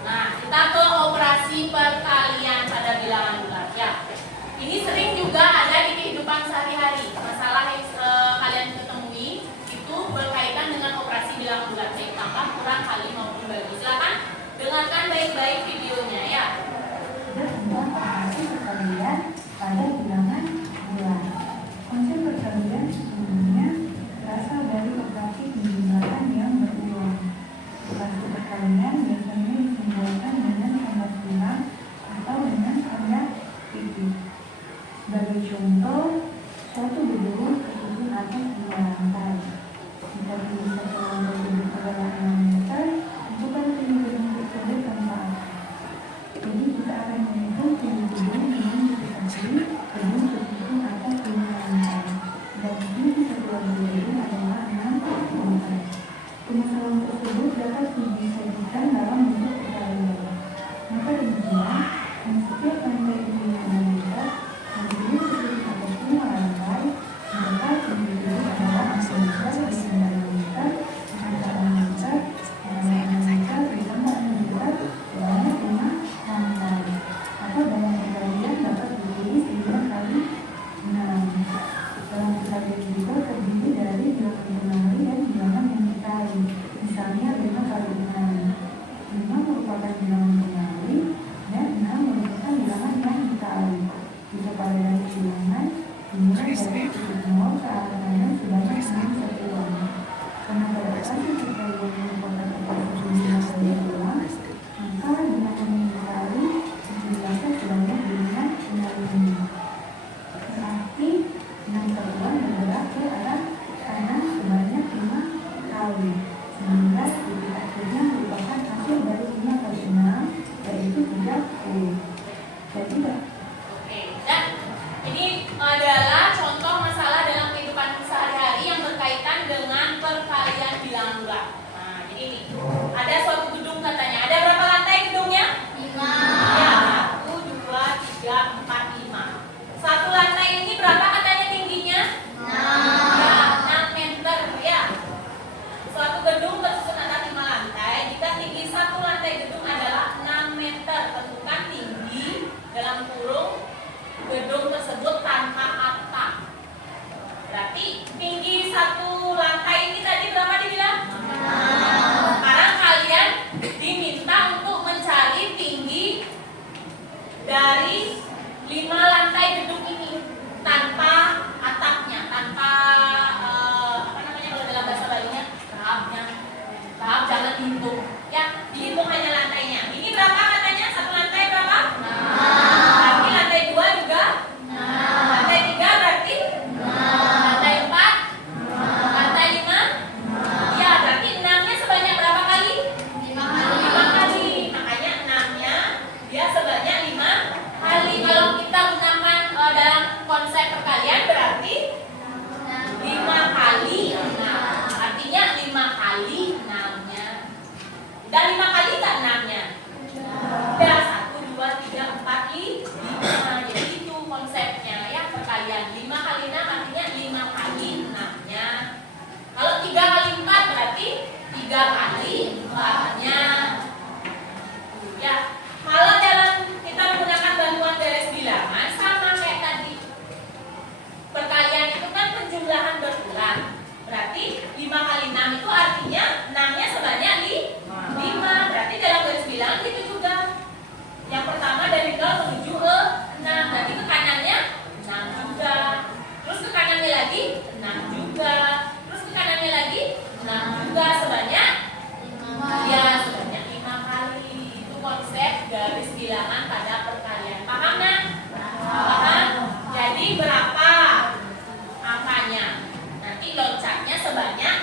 Nah, kita ke operasi perkalian pada bilangan bulat ya. Ini sering juga ada di kehidupan sehari-hari. Masalah yang kalian ketemui itu berkaitan dengan operasi bilangan bulat, baik tambah, kurang, kali maupun bagi. Silakan dengarkan baik-baik videonya ya. Ada tentang operasi perkalian pada bilangan bulat. Konsep perkalian sesungguhnya berasal dari operasi penjumlahan yang berulang. Operasi perkalian biasanya disimbolkan dengan tanda kurang atau dengan tanda titik. Sebagai contoh, suatu gedung tersusun atas 2 lantai. Jika tinggi satu lantai gedung adalah 6 meter, tentukan tinggi gedung tersebut tanpa atap. Jadi kita akan menghitung tinggi gedung dengan mendekati gedung tersusun atas 5 lantai. Dan tinggi satu lantai gedung adalah 6 meter. Pemasaran tersebut dapat disajikan dalam bentuk perkalian. Maka demikian, setiap lantai tinggi 6 meter dan gedung tersebut atas 5 lantai, maka tinggi gedung adalah 6 meter ditambah 6 meter ditambah 6 meter ditambah 6 meter ditambah 6 meter sebanyak 5 lantai. Atau dalam perkalian dapat ditulis 5 kali 6. Dalam perkalian juga terdiri dari bilangan penari dan bilangan yang dikali. Misalnya 5 kali 6. 5 merupakan bilangan penari dan 6 merupakan bilangan yang dikali. Jika pada dari bilangan dimulai dari titik 0 ke arah kanan sebanyak 6 satuan. Karena pada operasi perkalian merupakan operasi bilangan yang ulang, maka bilangan yang dikali dijumlahkan sebanyak bilangan penari. Berarti 6 satuan bergerak ke arah kanan sebanyak 5 kali. Sehingga titik akhirnya merupakan hasil dari 5 kali 6, yaitu 30. Jadi Oke, dan ini adalah contoh masalah dalam kehidupan sehari-hari yang berkaitan dengan perkalian bilangan bulat. Nah, jadi ini ada suatu gedung katanya. Ada berapa lantai gedungnya? 5. Ya, 1, 2, 3, 4, 5. Satu lantai ini berapa katanya tingginya? 6. Ya, 6 meter ya. Suatu gedung tersusun atas 5 lantai. Jika tinggi satu lantai gedung adalah 6 meter, tentukan tinggi dalam kurung gedung tersebut tanpa atap. Berarti tinggi satu lantai ini tadi berapa dibilang? 6. Sekarang kalian diminta untuk mencari tinggi dari 5 lantai gedung ini tanpa atapnya, tanpa apa namanya kalau dalam bahasa Balinya tahapnya. Tahap jangan dihitung. Ya, dihitung hanya lantainya. Ini berapa katanya? Satu lantai berapa? 6. Berarti lantai 2 juga? 6. Lantai 3 berarti? 6. Lantai 4? 6. Lantai 5? 6. Ya, berarti 6-nya sebanyak berapa kali? 5 kali. 5 kali. Makanya 6-nya dia sebanyak 5 kali. Kalau kita gunakan dalam konsep perkalian berarti 5 kali 6. Artinya 5 kali 6-nya. Udah 5 kali nggak 6-nya? Udah 1, 2, 3, 4, 5. Jadi itu konsepnya ya perkalian. 5 kali 6 artinya 5 kali 6-nya. Kalau 3 kali 4 berarti 3 kali 4-nya. Ya. Kalau dalam kita menggunakan bantuan garis bilangan sama kayak tadi. Perkalian itu kan penjumlahan berulang. Berarti 5 kali 6 itu artinya 6-nya sebanyak 5. Berarti dalam garis bilangan itu juga. Yang pertama dari 0 menuju ke 6. Berarti ke kanannya 6 juga. Terus ke kanannya lagi 6 juga. Terus ke kanannya lagi 6 juga. Sebanyak 5. Ya, sebanyak 5 kali. Itu konsep garis bilangan pada perkalian. Paham kan? Paham? Jadi berapa angkanya? Nanti loncatnya sebanyak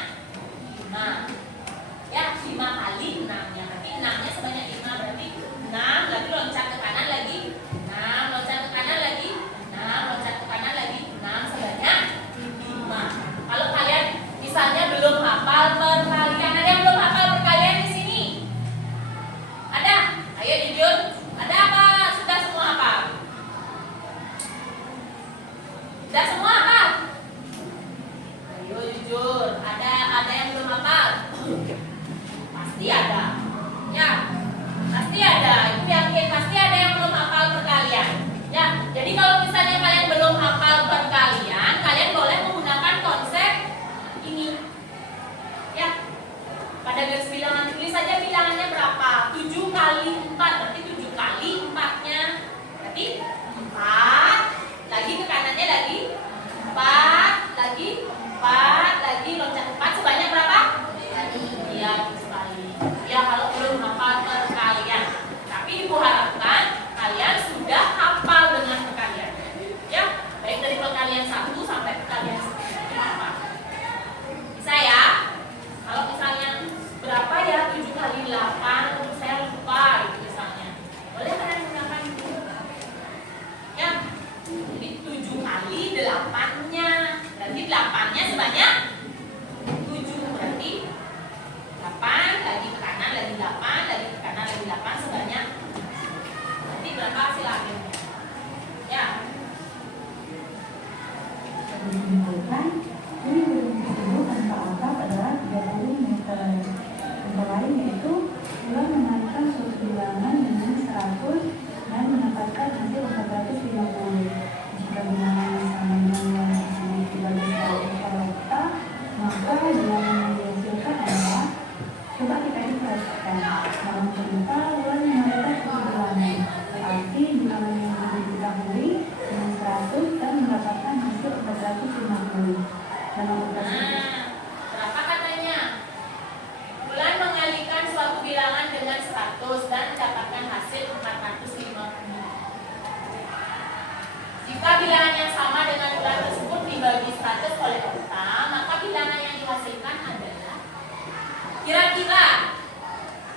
Kira-kira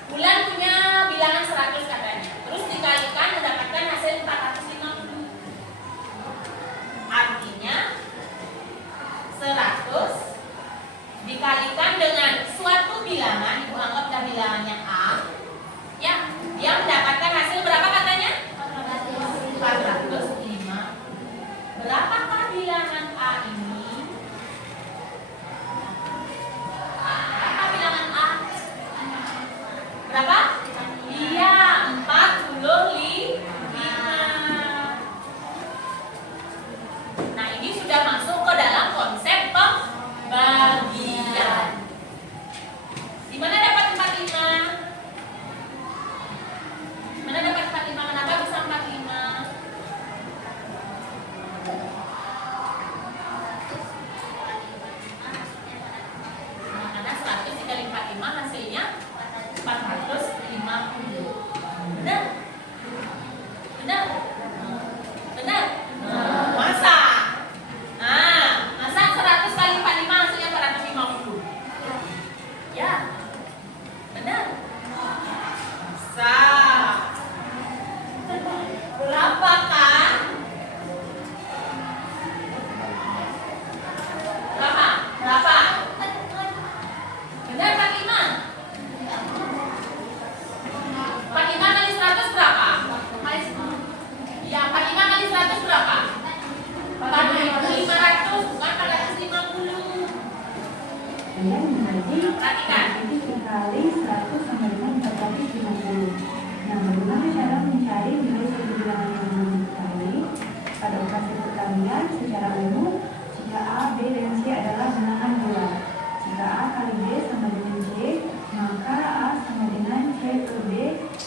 bulan punya bilangan 100 katanya. Terus dikalikan mendapatkan hasil 450. Artinya 100 dikalikan dengan suatu bilangan, ibu anggaplah bilangannya A, ya, dia mendapatkan hasil berapa katanya? 405. Berapakah bilangan A ini? Berapa bilangan A? Berapa? Iya, 45. Nah, ini sudah masuk ke dalam konsep pembagian. Di mana dapat 45? Di mana dapat 45? Kenapa bisa 45? Nah, karena 100 dikali 45 hasilnya 450. Benar? Benar? Benar? Masa? Nah, masa 100 kali 45 hasilnya 450? Ya. Benar? Masa? Berapakah? Berapa? Berapa? Benar 45? 45 kali 100 berapa? Ya, 45 kali 100 berapa? 4.500, bukan 450. Kemudian menjadi Perhatikan. itu dikali 100 sama dengan 450. Nah, bagaimana cara mencari nilai suatu bilangan yang belum diketahui? Pada operasi perkalian secara umum, jika A, B, dan C adalah bilangan 2. Jika A kali B sama dengan C, maka A sama dengan C per B,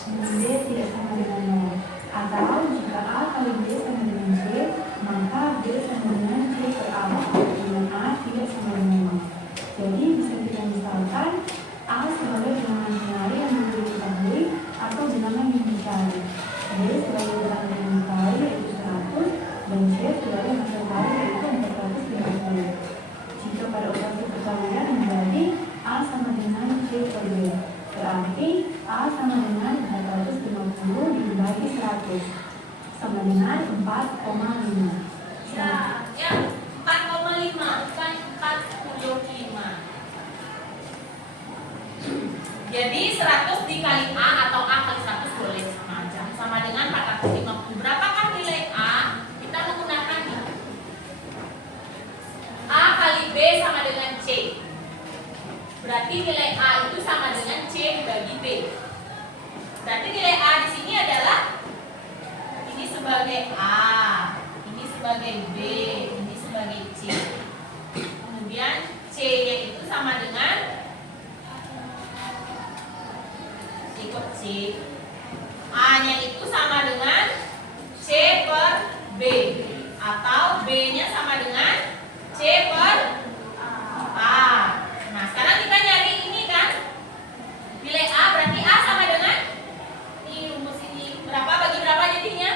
dan B tidak sama dengan 0. Atau jika A kali B sama dengan C, maka B sama dengan C per A, dengan A tidak sama dengan 0. Jadi bisa kita misalkan A sebagai bilangan binari yang belum diketahui atau bilangan yang dicari, B sebagai bilangan yang diketahui yaitu 100, dan C sebagai hasil kali yaitu 450. Jika pada operasi perkalian menjadi A sama dengan C per B, berarti A sama dengan 450 dibagi 100 sama dengan 4,5. Ya, 4,5 bukan 45. Jadi 100 dikali A atau A kali 100 boleh sama aja, sama dengan 450. Berapakah nilai A? Kita menggunakan A kali B sama dengan C. Berarti nilai A itu sama dengan C bagi B. Berarti nilai A di sini adalah ini sebagai A, ini sebagai B, ini sebagai C. Kemudian C-nya itu sama dengan ikut C. A-nya itu sama dengan C per B, atau B-nya sama dengan C per A. Nah, sekarang kita nyari ini kan, nilai A berarti A sama dengan ini rumus ini. Berapa bagi berapa jadinya?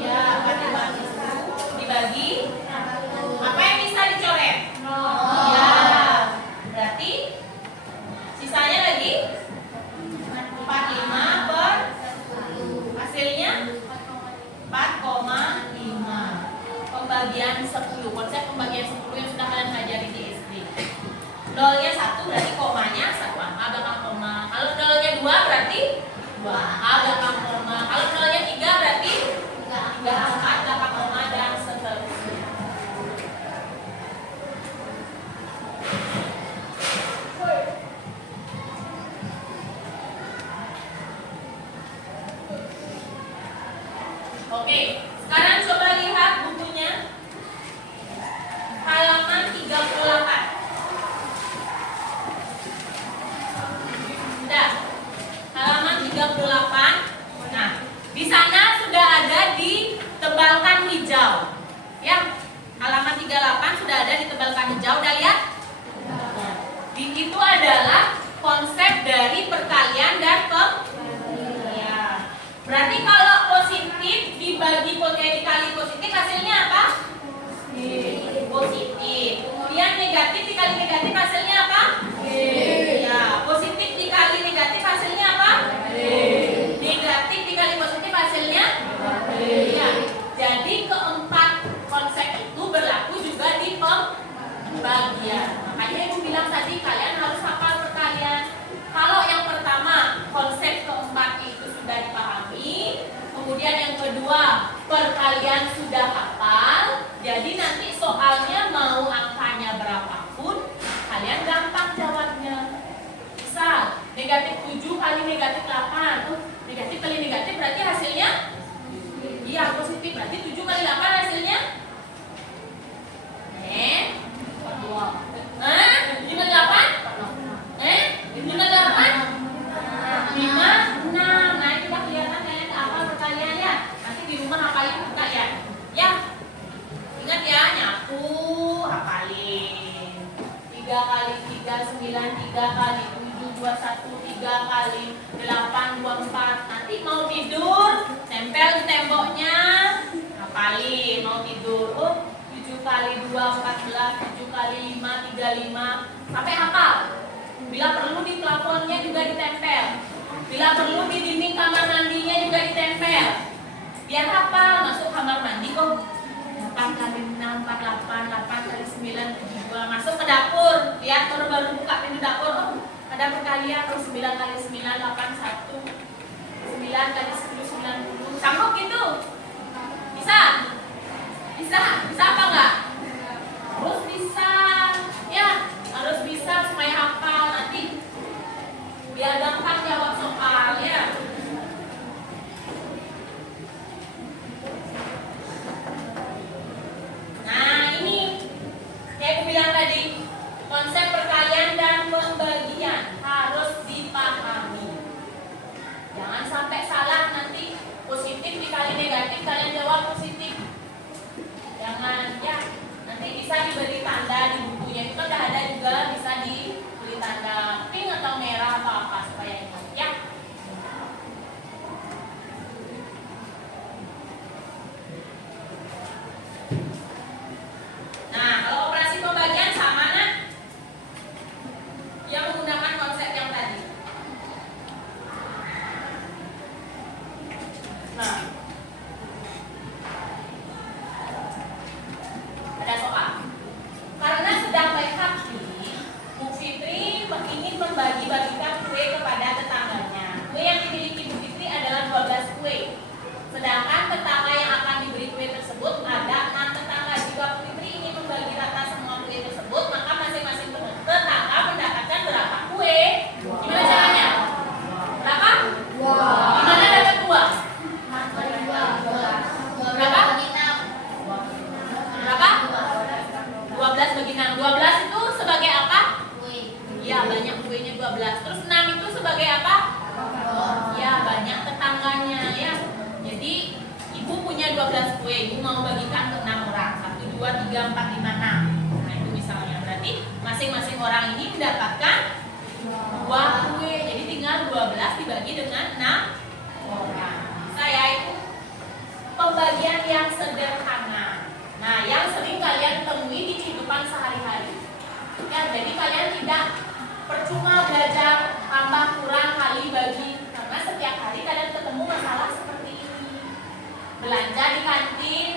Ya, 450 dibagi apa yang bisa dicoret? Ya, berarti sisanya lagi 45 per hasilnya 4,5. Pembagian 10, konsep pembagian 10 yang sudah kalian pelajari di SD. Nolnya 1 berarti komanya 1 A belakang koma. Kalau nolnya 2 berarti 2 A belakang koma. Kalau nolnya 3 berarti 3 A belakang koma, dan seterusnya. Oke, sekarang coba lihat bukunya halaman 38. Sudah, halaman 38. Nah, di sana sudah ada ditebalkan hijau. Ya, halaman 38 sudah ada ditebalkan hijau. Udah lihat? Itu adalah konsep dari perkalian dan pembagian. Berarti kalau positif dibagi dikali positif hasilnya apa? Positif. Kemudian negatif dikali negatif hasilnya apa? bilang tadi kalian harus hafal perkalian. Kalau yang pertama konsep keempat itu sudah dipahami, kemudian yang kedua perkalian sudah hafal, jadi nanti soalnya mau angkanya berapapun kalian gampang jawabnya. Misal negatif 7 kali negatif 8, negatif kali negatif berarti hasilnya iya positif, berarti 7 kali 8 hasilnya 56. Nah itu udah kelihatan kalian apa perkalian ya. Nanti di rumah hafalin perkalian ya. Ingat ya, nyapu hafalin 3 kali 3 9, 3 kali 7 21, 3 kali 8 24. Nanti mau tidur tempel di temboknya hafalin mau tidur. 7 kali 2 14, 7 kali 5 35 sampai hafal. Bila perlu di plafonnya juga ditempel. Bila perlu di dinding kamar mandinya juga ditempel. Biar hafal, masuk kamar mandi kok 8 kali 6 48, 8 kali 9 72. Masuk ke dapur, lihat baru buka pintu dapur, ada perkalian 9 kali 9 81, 9 kali 10 90. Sanggup gitu? Bisa? Bisa apa enggak? Harus bisa. Ya, harus bisa supaya hafal nanti biar gampang jawab soal ya. Nah, ini kayak aku bilang tadi, konsep perkalian dan pembagian harus dipahami. Jangan sampai salah nanti positif dikali negatif kalian jawab positif. Jangan ya, nanti bisa diberi tanda di bukunya itu kan ada juga, bisa diberi tanda pink atau merah atau apa supaya ingat ya. Nah, kalau operasi pembagian sama nak, yang menggunakan konsep yang tadi. Nah, ada soal. Karena sedang baik hati, Bu Fitri ingin membagi-bagikan kue kepada tetangganya. Kue yang dimiliki Bu Fitri adalah 12 kue. Sedangkan tetangga yang akan diberi kue tersebut ada 6 tetangga. Jika Bu Fitri ingin membagi rata semua kue tersebut, maka masing-masing tetangga mendapatkan berapa kue? Gimana caranya? Berapa? Gimana dapat 2? Berapa? 12 bagi 6. 12 itu sebagai apa? Ya, banyak kuenya 12. Terus 6 itu sebagai apa? Ya, banyak tetangganya ya. Jadi, ibu punya 12 kue. Ibu mau bagikan ke 6 orang. 1, 2, 3, 4, 5, 6. Nah, itu misalnya. Berarti masing-masing orang ini mendapatkan 2 kue. Jadi tinggal 12 dibagi dengan 6 orang. Saya itu pembagian yang sederhana. Nah, yang sering kalian temui di kehidupan sehari-hari. Ya, jadi kalian tidak percuma belajar tambah kurang kali bagi, karena setiap hari kalian ketemu masalah seperti ini. Belanja di kantin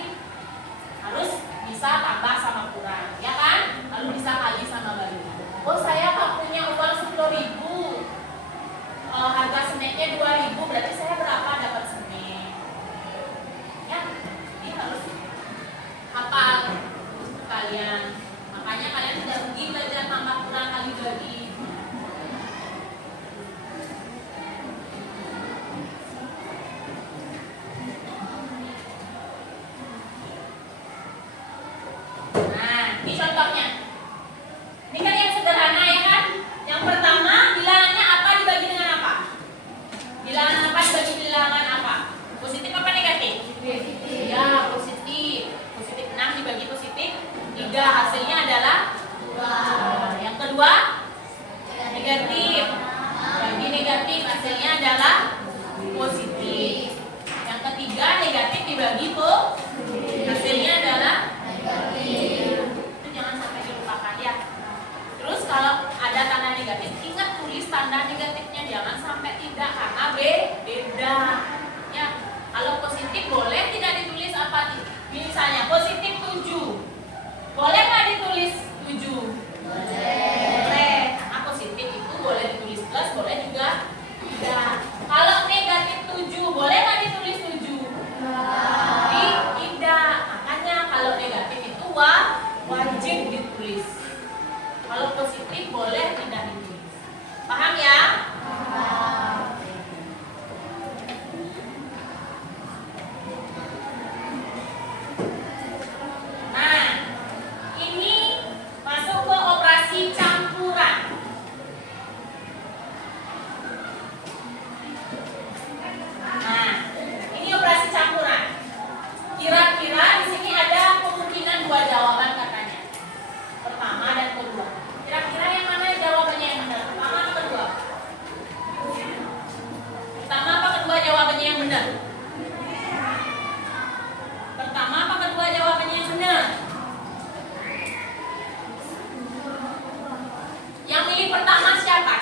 harus bisa tambah sama kurang, ya kan? Lalu bisa kali sama bagi. Oh, saya nggak punya uang 10.000, harga snacknya 2.000, berarti saya berapa dapat snack? Ya, ini harus hafal kalian. Makanya kalian tidak rugi belajar tambah kurang kali bagi. Nah, ini contohnya. Ini kan yang sederhana ya kan? Yang pertama, bilangannya apa dibagi dengan apa? Bilangan apa dibagi bilangan apa? Positif apa negatif? Ya, positif. Positif 6 dibagi positif 3, hasilnya adalah 2. Yang kedua, negatif. Bagi negatif, hasilnya adalah positif. Yang ketiga, negatif dibagi positif, hasilnya adalah negatif. Itu jangan sampai dilupakan ya. Terus kalau ada tanda negatif, ingat tulis tanda negatifnya, jangan sampai tidak, karena beda. Ya, kalau positif boleh tidak ditulis apa? Misalnya positif 7. Boleh nggak ditulis 7? Boleh.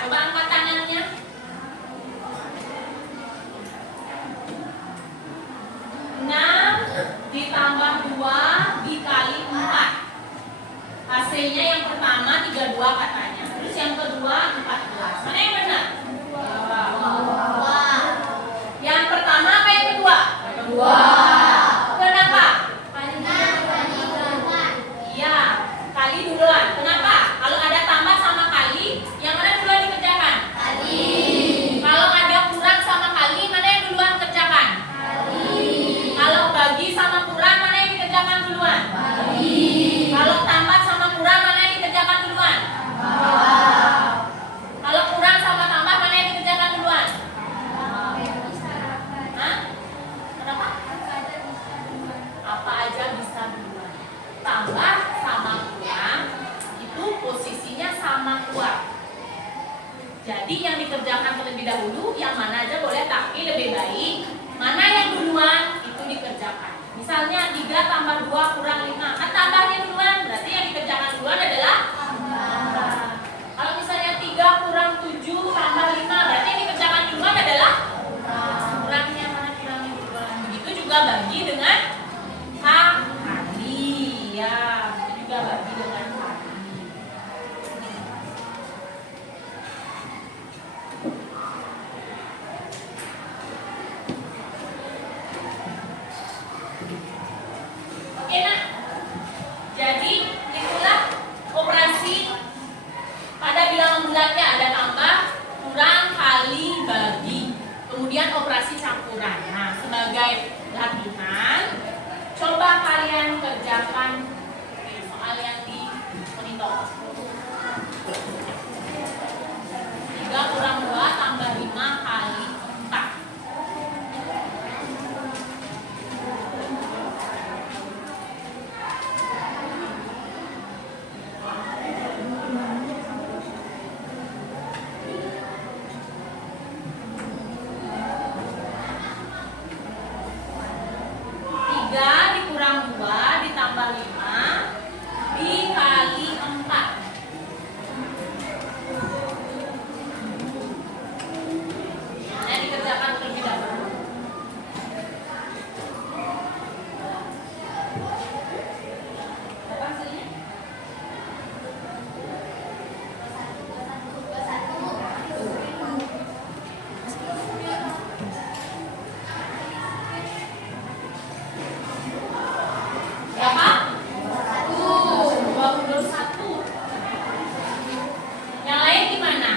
Coba angkat tangannya. 6 ditambah 2 dikali 4. Hasilnya yang pertama 32 katanya. Terus yang kedua 14. Mana yang benar? Yang pertama apa yang kedua? Kedua. Kenapa? Iya, kali duluan. Kenapa? Kalau ada tambah sama kali, yang mana duluan dikerjakan? Kalau ada kurang sama kali, mana yang duluan kerjakan? Kalau bagi sama kurang, mana yang dikerjakan duluan? Kalau tambah sama kurang, mana yang dikerjakan duluan? Kalau kurang sama tambah, mana yang dikerjakan duluan? Hah? Kenapa? Apa aja bisa duluan. Tambah sama kurang itu posisinya sama kuat. Jadi yang dikerjakan terlebih dahulu, yang mana aja boleh, tapi lebih baik mana yang duluan itu dikerjakan. Misalnya 3 tambah 2 kurang 5, kan tambahnya duluan, berarti yang dikerjakan duluan adalah tambah. Kalau misalnya 3 kurang 7 tambah 5, berarti yang dikerjakan duluan adalah kurangnya, mana kurangnya duluan. Begitu juga bagi dengan kali, ya, begitu juga bagi dengan kali. Oke nak, jadi itulah operasi pada bilangan bulatnya, ada tambah, kurang, kali, bagi, kemudian operasi campuran. Nah, sebagai latihan, coba kalian kerjakan soal yang di monitor. 3 kurang 2 tambah 5 kali 4. Dikurang 2 ditambah 5 dikali 4. Nah, dikerjakan terlebih dahulu. Apa hasilnya? Berapa? 21. Yang lain gimana?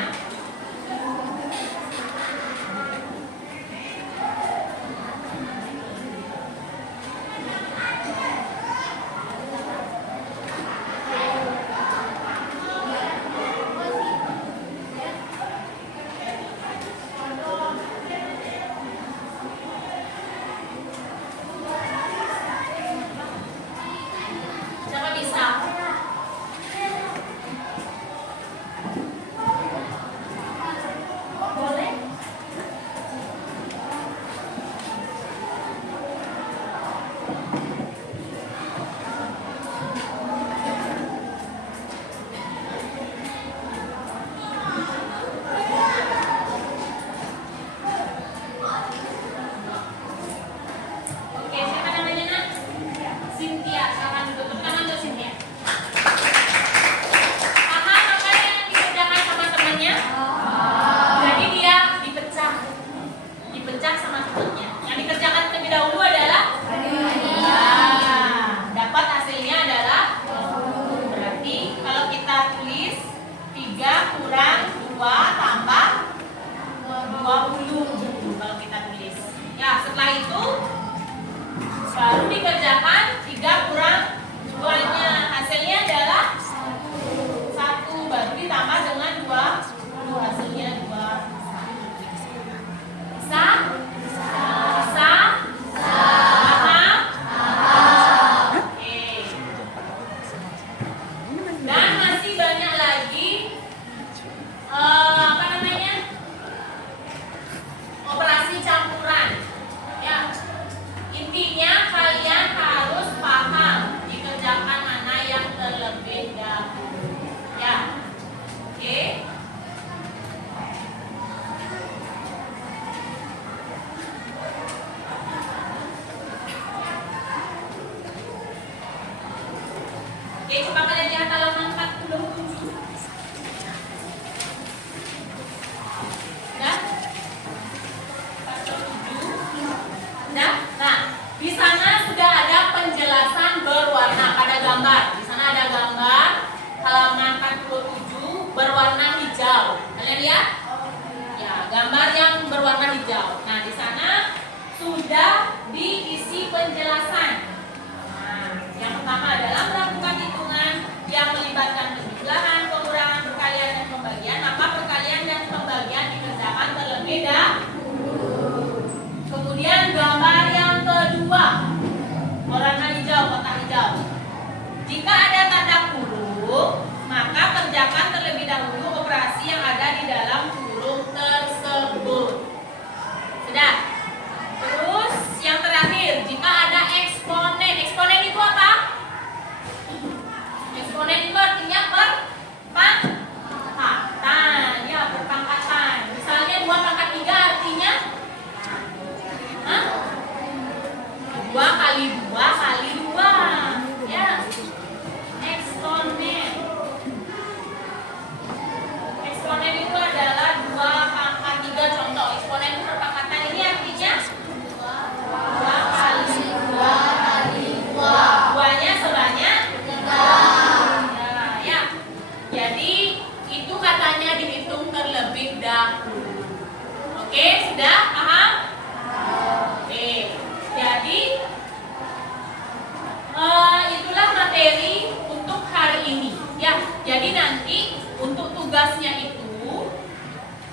Siapa bisa? Boleh? Oke, siapa namanya nak? Cynthia, silakan duduk. Tepuk tangan untuk Cynthia. Paham apa yang dikerjakan sama temannya? Jadi dia dipecah sama temannya. Yang dikerjakan terlebih dahulu adalah dapat hasilnya adalah berarti kalau kita tulis 3 kurang 2 tambah 20 kalau kita tulis. Ya, setelah itu baru dikerjakan 3 kurang 2-nya. Hasilnya adalah 1, baru ditambah dengan 20, hasilnya 2. Bisa? Bisa? Paham? Oke. Dan masih banyak lagi apa namanya? Operasi campuran. Ya. Intinya kalian harus paham dikerjakan Pernah lihat? Ya, gambar yang berwarna hijau. Nah, di sana sudah diisi penjelasan. Nah, yang pertama adalah melakukan hitungan yang melibatkan penjumlahan, pengurangan, perkalian, dan pembagian. Maka perkalian dan pembagian dikerjakan terlebih dahulu. Kemudian gambar yang kedua, warna hijau, kotak hijau. Jika ada tanda kurung, maka kerjakan terlebih dahulu operasi yang ada di dalam kurung tersebut. Sudah? Terus yang terakhir, jika ada eksponen. Eksponen itu apa? Eksponen itu artinya perpangkatan. Ya, perpangkatan. Misalnya 2 pangkat 3 artinya 2 kali 2 kali 2. Ya. Eksponen. Eksponen itu adalah 2 pangkat 3. Contoh, eksponen itu perpangkatan, ini artinya 2 kali 2 kali 2. 2-nya sebanyak 3. Ya. Jadi itu katanya dihitung terlebih dahulu. Oke, sudah paham? Oke. Jadi itulah materi untuk hari ini. Ya, jadi nanti untuk tugasnya itu,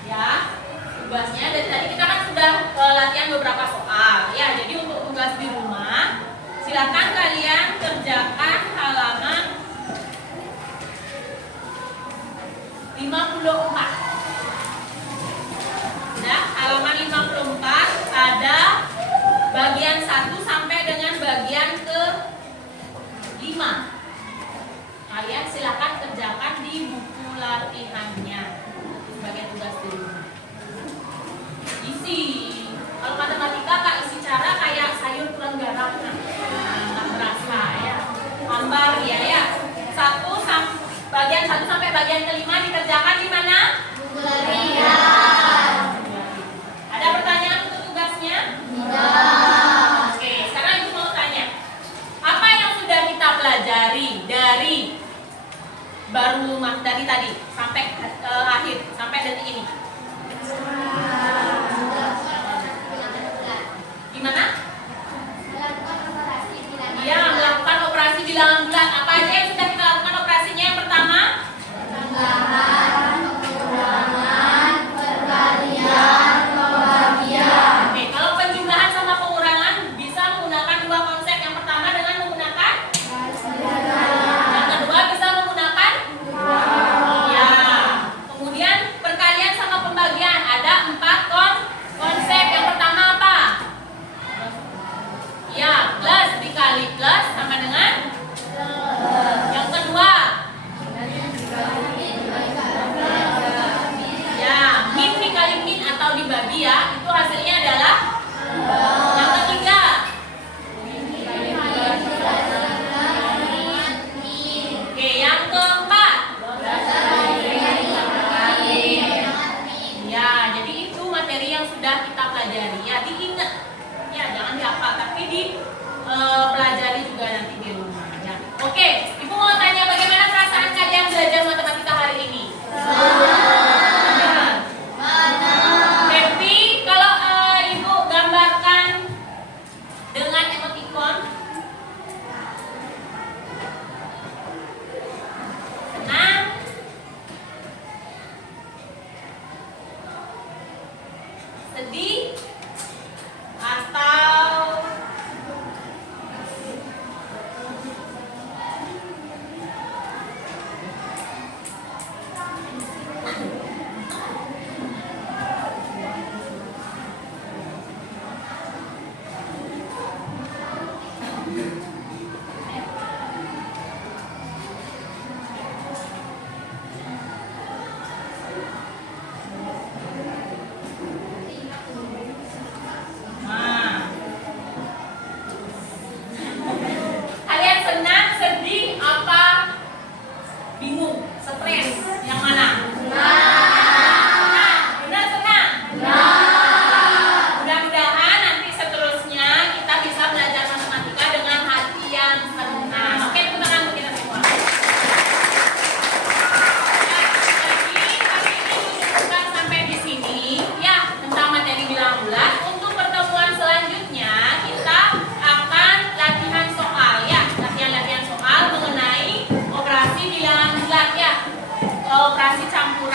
ya, tugasnya dari tadi kita kan sudah latihan beberapa soal. Ya, jadi untuk tugas di rumah, silakan kalian kerjakan halaman 54. Nah, halaman 54 ada bagian 1 sampai dengan bagian ke 5. Kalian silakan kerjakan di buku latihannya sebagai tugas di rumah. Isi. Kalau matematika Kak isi cara kayak sayur kurang garam. Nggak berasa ya. Hambar ya. Bagian 1 sampai bagian ke 5 dikerjakan di mana? Buku latihan. Ada pertanyaan untuk tugasnya? Tidak. Oke, sekarang Ibu mau tanya. Apa yang sudah kita pelajari dari tadi sampai akhir, sampai detik ini? Gimana? Iya, melakukan operasi bilangan bulat. Apa aja yang sudah kita lakukan operasinya? Yang pertama? Tambahan, pengurangan, perkalian, pembagian. Oke, kalau penjumlahan sama pengurangan bisa menggunakan 2 konsep. Yang pertama dengan menggunakan yang kedua bisa menggunakan ya. Kemudian perkalian sama pembagian ada 4 konsep. Yang pertama apa? Ya, plus dikali plus sama dengan yang kedua ya, min dikali min atau dibagi ya, itu hasilnya adalah yang ketiga oke, yang keempat ya. Jadi itu materi yang sudah kita pelajari ya, diingat ya, jangan dihafal tapi dipelajari juga nanti di rumah ya. Oke, Ibu mau tanya bagaimana perasaan kalian belajar matematika hari ini? Happy? Kalau Ibu gambarkan dengan emoticon. Senang? Sedih? Atau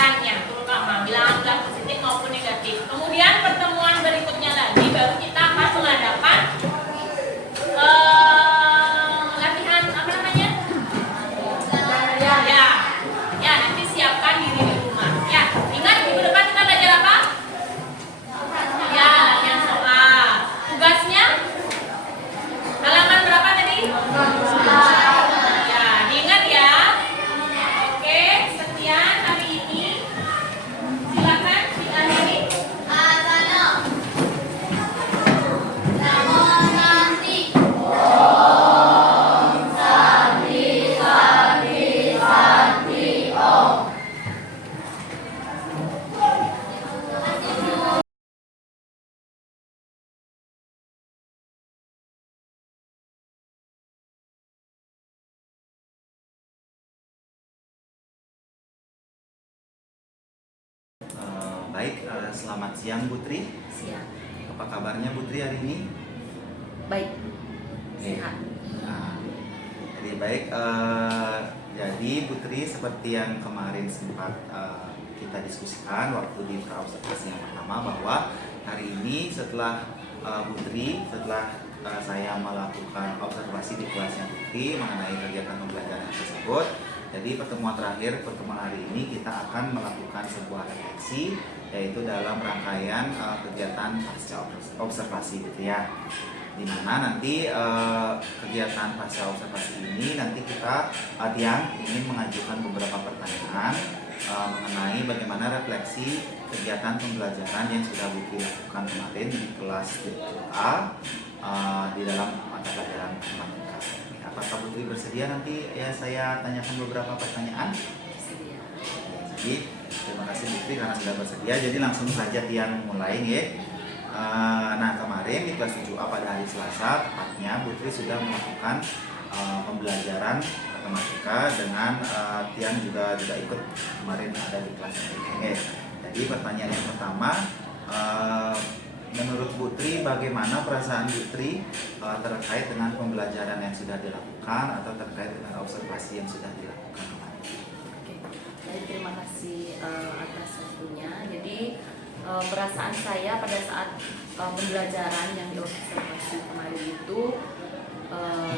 pendekatannya, terutama bilangan positif maupun negatif. Kemudian pertemuan berikutnya lagi baru kita akan mengadakan latihan apa namanya? Ya, nanti siapkan diri di rumah. Ya, ingat minggu depan kita belajar apa? Ya, latihan soal. Tugasnya halaman berapa tadi? Ya, diingat ya. Oke, sekian hari ini. Silakan diakhiri. Baik, selamat siang Putri. Siap. Apa kabarnya Putri hari ini? Baik. Oke. Sehat. Nah, jadi baik. Jadi Putri seperti yang kemarin sempat kita diskusikan waktu di observasi yang pertama bahwa hari ini setelah saya melakukan observasi di kelasnya Putri mengenai kegiatan pembelajaran tersebut. Jadi pertemuan hari ini kita akan melakukan sebuah refleksi, yaitu dalam rangkaian kegiatan pasca observasi gitu ya. Dimana nanti kegiatan pasca observasi ini nanti kita yang ingin mengajukan beberapa pertanyaan mengenai bagaimana refleksi kegiatan pembelajaran yang sudah Putri lakukan kemarin di kelas A di dalam mata pelajaran matematika. Apakah Putri bersedia nanti ya saya tanyakan beberapa pertanyaan? Bersedia. Jadi terima kasih Putri karena sudah bersedia. Jadi langsung saja Tian mulai ya. Nah kemarin di kelas 7A pada hari Selasa tepatnya Putri sudah melakukan pembelajaran matematika dengan Tian juga ikut kemarin ada di kelas ini. Jadi pertanyaan yang pertama, menurut Putri bagaimana perasaan Putri terkait dengan pembelajaran yang sudah dilakukan atau terkait dengan observasi yang sudah dilakukan kemarin? Oke. Baik, terima kasih atas waktunya. Jadi perasaan saya pada saat pembelajaran yang diobservasi kemarin itu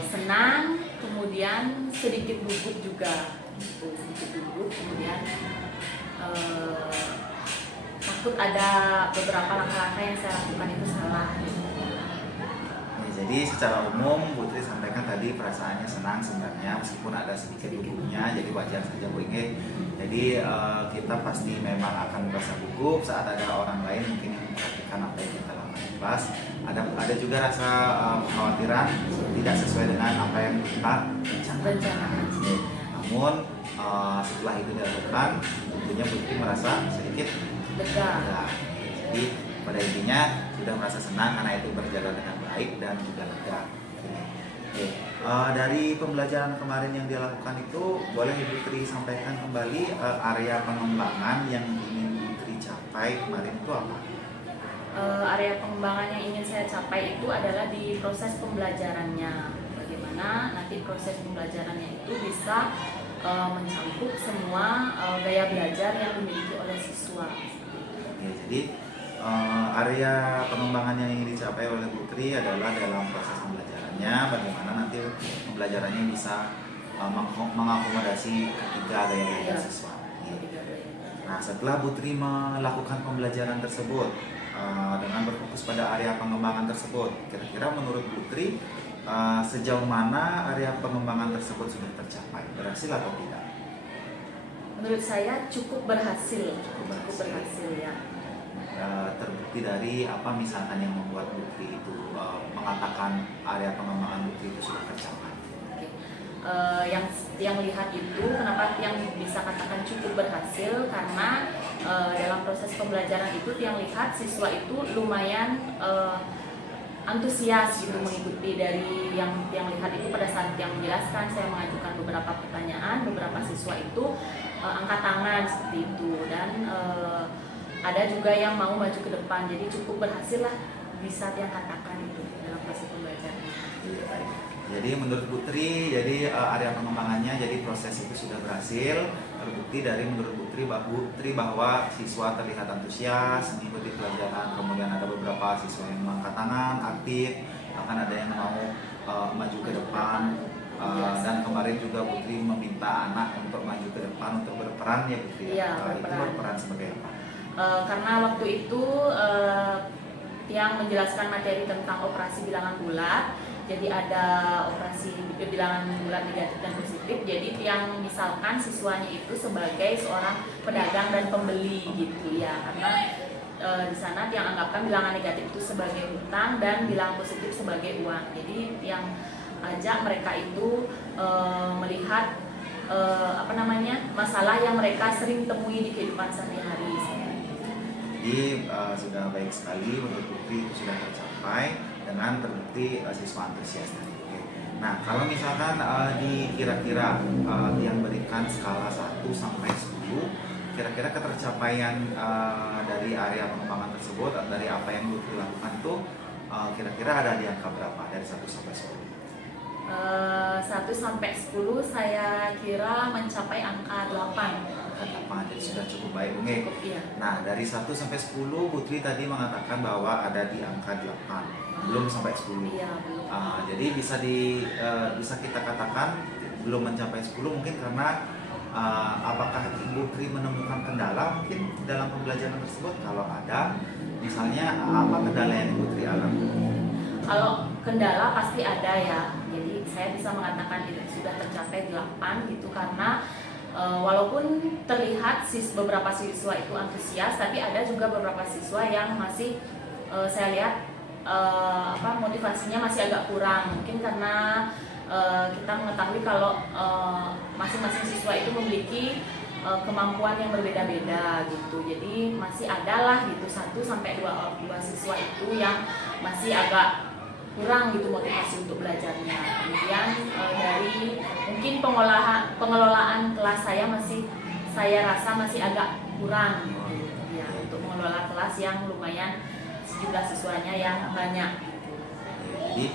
senang, kemudian sedikit gugup juga, kemudian takut ada beberapa langkah-langkah yang saya lakukan itu salah. Ya, jadi secara umum Putri sampaikan tadi perasaannya senang sebenarnya meskipun ada sedikit gugupnya, jadi wajar saja Bu Inge. Jadi kita pasti memang akan merasa gugup saat ada orang lain mungkin yang memperhatikan apa yang kita lakukan di kelas. Ada juga rasa kekhawatiran tidak sesuai dengan apa yang kita rencanakan. Namun setelah itu dilakukan, tentunya Putri merasa sedikit Lega. Jadi pada intinya sudah merasa senang karena itu berjalan dengan baik dan juga lega. Oke. Dari pembelajaran kemarin yang dilakukan itu boleh Ibu Tri sampaikan kembali area pengembangan yang ingin Ibu Tri capai kemarin itu apa? Area pengembangan yang ingin saya capai itu adalah di proses pembelajarannya. Bagaimana nanti proses pembelajarannya itu bisa mencakup semua gaya belajar yang dimiliki oleh siswa. Oke, jadi area pengembangan yang ingin dicapai oleh Putri adalah dalam proses pembelajarannya, bagaimana nanti pembelajarannya bisa mengakomodasi ketiga gaya belajar siswa. Nah, setelah Putri melakukan pembelajaran tersebut dengan berfokus pada area pengembangan tersebut, kira-kira menurut Putri sejauh mana area pengembangan tersebut sudah tercapai, berhasil atau tidak? Menurut saya cukup berhasil ya. Terbukti dari apa misalkan yang membuat Putri itu mengatakan area pengembangan Putri itu sudah tercapai? Oke. Yang lihat itu kenapa yang bisa katakan cukup berhasil karena dalam proses pembelajaran itu yang lihat siswa itu lumayan antusias gitu mengikuti. Dari yang lihat itu pada saat yang menjelaskan saya mengajukan beberapa pertanyaan, beberapa siswa itu angkat tangan seperti itu dan ada juga yang mau maju ke depan, jadi cukup berhasil lah bisa dia katakan itu dalam proses pembelajaran. Iya, baik. Jadi menurut Putri, jadi area pengembangannya, jadi proses itu sudah berhasil. Terbukti dari menurut Putri bahwa siswa terlihat antusias mengikuti pelajaran. Kemudian ada beberapa siswa yang mengangkat tangan, aktif, bahkan ada yang mau maju ke depan. Dan kemarin juga Putri meminta anak untuk maju ke depan untuk berperan ya Putri. Iya, Itu berperan sebagai apa? Karena waktu itu yang menjelaskan materi tentang operasi bilangan bulat. Jadi ada operasi bilangan bulat negatif dan positif. Jadi yang misalkan siswanya itu sebagai seorang pedagang dan pembeli gitu ya. Karena di sana yang anggapkan bilangan negatif itu sebagai utang dan bilangan positif sebagai uang. Jadi yang ajak mereka itu melihat masalah yang mereka sering temui di kehidupan sehari-hari. Jadi sudah baik sekali menurut Putri, itu sudah tercapai dengan terbukti siswa antusias tadi. Oke. Nah, kalau misalkan kira-kira yang berikan skala 1 sampai 10, kira-kira ketercapaian dari area pengembangan tersebut, dari apa yang Putri lakukan itu kira-kira ada di angka berapa dari 1 sampai 10? 1 sampai 10 saya kira mencapai angka 8. Jadi sudah cukup baik. Oke. Iya. Nah, dari 1 sampai 10 Putri tadi mengatakan bahwa ada di angka 8, belum sampai 10. Iya, belum. Jadi bisa kita katakan belum mencapai 10 mungkin karena apakah Putri menemukan kendala mungkin dalam pembelajaran tersebut? Kalau ada, misalnya apa kendala yang Putri alami? Kalau kendala pasti ada ya. Jadi saya bisa mengatakan itu sudah tercapai 8 gitu karena walaupun terlihat beberapa siswa itu antusias, tapi ada juga beberapa siswa yang masih saya lihat motivasinya masih agak kurang. Mungkin karena kita mengetahui kalau masing-masing siswa itu memiliki kemampuan yang berbeda-beda gitu. Jadi masih ada lah gitu 1 sampai 2 siswa itu yang masih agak kurang gitu motivasi untuk belajarnya. Kemudian dari mungkin pengelolaan kelas saya rasa masih agak kurang gitu ya, untuk mengelola kelas yang lumayan jumlah siswanya yang banyak gitu. Jadi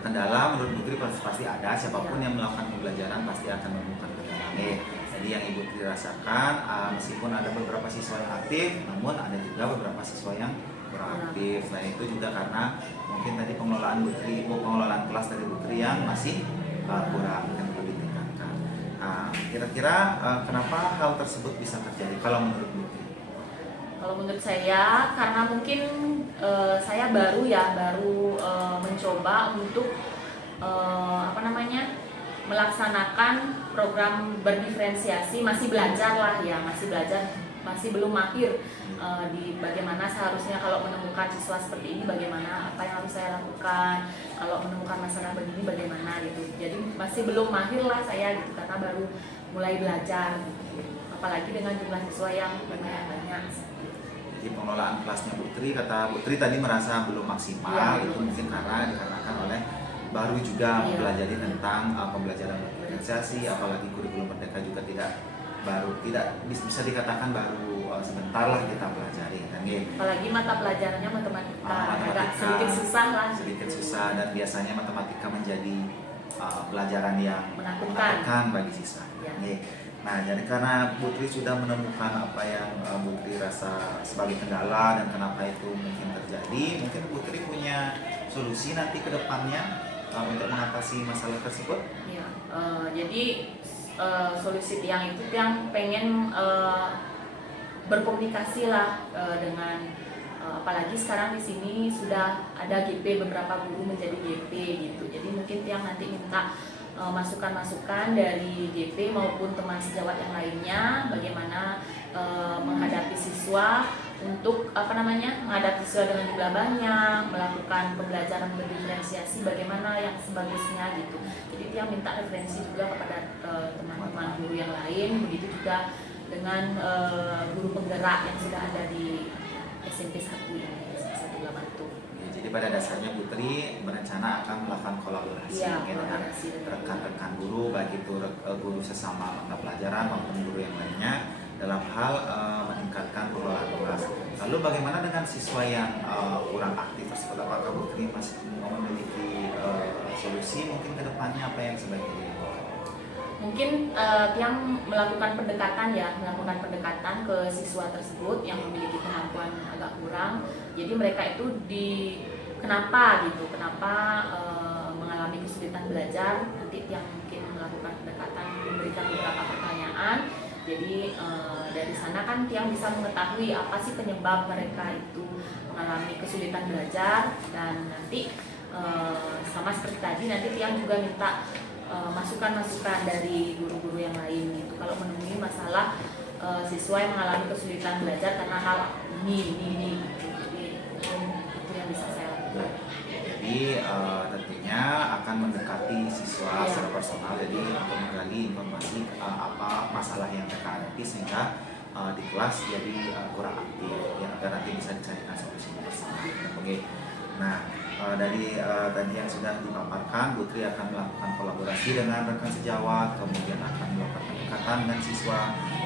kendala menurut Putri pasti ada, siapapun yang melakukan pembelajaran pasti akan menemukan kendala. Jadi yang Ibu Putri rasakan meskipun ada beberapa siswa yang aktif, namun ada juga beberapa siswa yang kurang aktif. Nah, itu juga karena mungkin tadi pengelolaan kelas dari Putri yang masih kurang dan perlu ditingkatkan. Kira-kira kenapa hal tersebut bisa terjadi kalau menurut Putri? Kalau menurut saya karena mungkin saya baru mencoba untuk melaksanakan program berdiferensiasi, masih belajar lah ya, masih belum mahir di bagaimana seharusnya kalau menemukan siswa seperti ini, bagaimana apa yang harus saya lakukan, kalau menemukan masalah begini bagaimana gitu. Jadi masih belum mahir lah saya gitu karena baru mulai belajar gitu. Apalagi dengan jumlah siswa yang lumayan banyak. Jadi pengelolaan kelasnya Putri, kata Putri tadi merasa belum maksimal, itu mungkin dikarenakan oleh baru juga mempelajari tentang pembelajaran berdiferensiasi, apalagi kurikulum merdeka juga tidak bisa dikatakan baru sebentar lah kita pelajari kan gitu. Apalagi mata pelajarannya matematika, agak sedikit susah dan biasanya matematika menjadi pelajaran yang menakutkan bagi siswa. Ya. Nah, jadi karena Putri sudah menemukan apa yang Putri rasa sebagai kendala dan kenapa itu mungkin terjadi, mungkin Putri punya solusi nanti ke depannya untuk mengatasi masalah tersebut. Ya, jadi solusi yang pengen berkomunikasi lah dengan apalagi sekarang di sini sudah ada GP, beberapa guru menjadi GP gitu. Jadi mungkin yang nanti minta masukan-masukan dari GP maupun teman sejawat yang lainnya bagaimana menghadapi siswa untuk menghadapi siswa dengan jumlah banyak, melakukan pembelajaran berdiferensiasi bagaimana yang sebagusnya gitu. Jadi dia minta referensi juga kepada teman-teman guru yang lain, begitu juga dengan guru penggerak yang sudah ada di SMP 1 ini, SMP 1 Batu. Jadi pada dasarnya Putri berencana akan melakukan kolaborasi dengan rekan-rekan guru, baik itu guru sesama mata pelajaran maupun guru yang lainnya dalam hal meningkatkan pengelolaan kelas. Lalu Lalu bagaimana dengan siswa yang kurang aktif tersebut? Apakah Bu Tri masih memiliki solusi mungkin ke depannya apa yang sebaiknya dilakukan? Mungkin yang melakukan pendekatan ke siswa tersebut yang memiliki kemampuan agak kurang. Jadi mereka itu kenapa mengalami kesulitan belajar, nanti yang mungkin melakukan pendekatan, memberikan beberapa pertanyaan. Jadi dari sana kan Tiang bisa mengetahui apa sih penyebab mereka itu mengalami kesulitan belajar, dan nanti sama seperti tadi nanti Tiang juga minta masukan-masukan dari guru-guru yang lain gitu. Kalau menemui masalah siswa yang mengalami kesulitan belajar karena hal ini gitu. Jadi itu yang bisa saya lakukan. Jadi tentunya akan mendekati siswa Iya. secara personal, jadi untuk menggali informasi apa masalah yang mereka hadapi sehingga di kelas jadi kurang aktif ya, agar nanti bisa dicarikan solusinya bersama. Oke. Nah, dari tadi yang sudah dipaparkan, Bu Tri akan melakukan kolaborasi dengan rekan sejawat, kemudian akan melakukan pendekatan dengan siswa.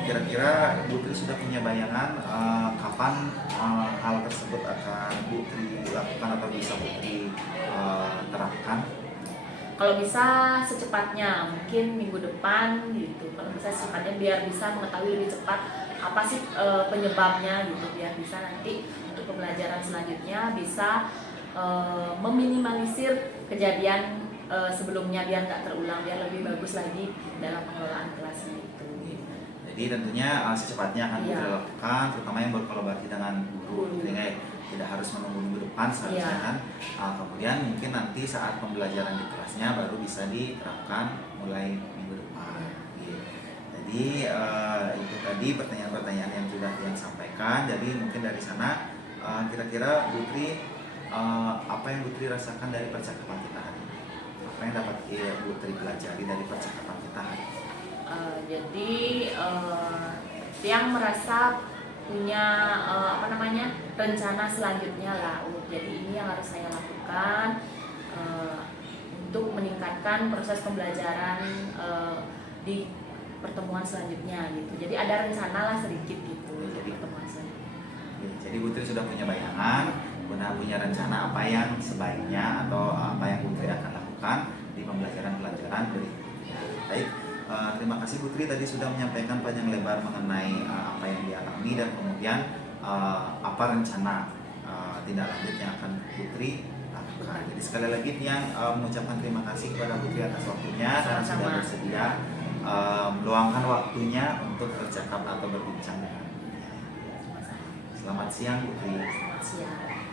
Kira-kira Bu Tri sudah punya bayangan kapan hal tersebut akan Bu Tri lakukan atau bisa Bu Tri terapkan? Kalau bisa secepatnya, mungkin minggu depan gitu. Kalau bisa secepatnya biar bisa mengetahui lebih cepat apa sih penyebabnya gitu, biar bisa nanti untuk pembelajaran selanjutnya bisa meminimalisir kejadian sebelumnya, biar nggak terulang, biar lebih bagus lagi dalam pengelolaan kelasnya itu. Jadi tentunya secepatnya akan Iya. kita lakukan, terutama yang berkolaborasi dengan guru. Jadi tidak harus menunggu minggu depan seharusnya Iya. kan. Kemudian mungkin nanti saat pembelajaran di kelasnya baru bisa diterapkan mulai minggu depan. Gitu. Jadi itu tadi pertanyaan-pertanyaan yang sudah yang sampaikan. Jadi mungkin dari sana kira-kira Bu Tri apa yang Bu Tri rasakan dari percakapan kita hari ini? Apa yang dapat Bu Tri pelajari dari percakapan kita hari ini? Jadi Tiang merasa punya rencana selanjutnya lah. Jadi ini yang harus saya lakukan untuk meningkatkan proses pembelajaran di pertemuan selanjutnya gitu. Jadi ada rencana lah sedikit gitu untuk pertemuan selanjutnya. Jadi Bu Tri sudah punya bayangan, punya rencana apa yang sebaiknya atau apa yang Bu Tri akan lakukan di pembelajaran-pelajaran berikutnya. Baik. Terima kasih Bu Tri tadi sudah menyampaikan panjang lebar mengenai apa yang dialami dan kemudian apa rencana tindak lanjut yang akan Bu Tri lakukan. Jadi sekali lagi Tiang mengucapkan terima kasih kepada Bu Tri atas waktunya dan sudah Sama-sama. bersedia meluangkan waktunya untuk bercakap atau berbincang dengan. Selamat siang Bu Tri. Selamat siang.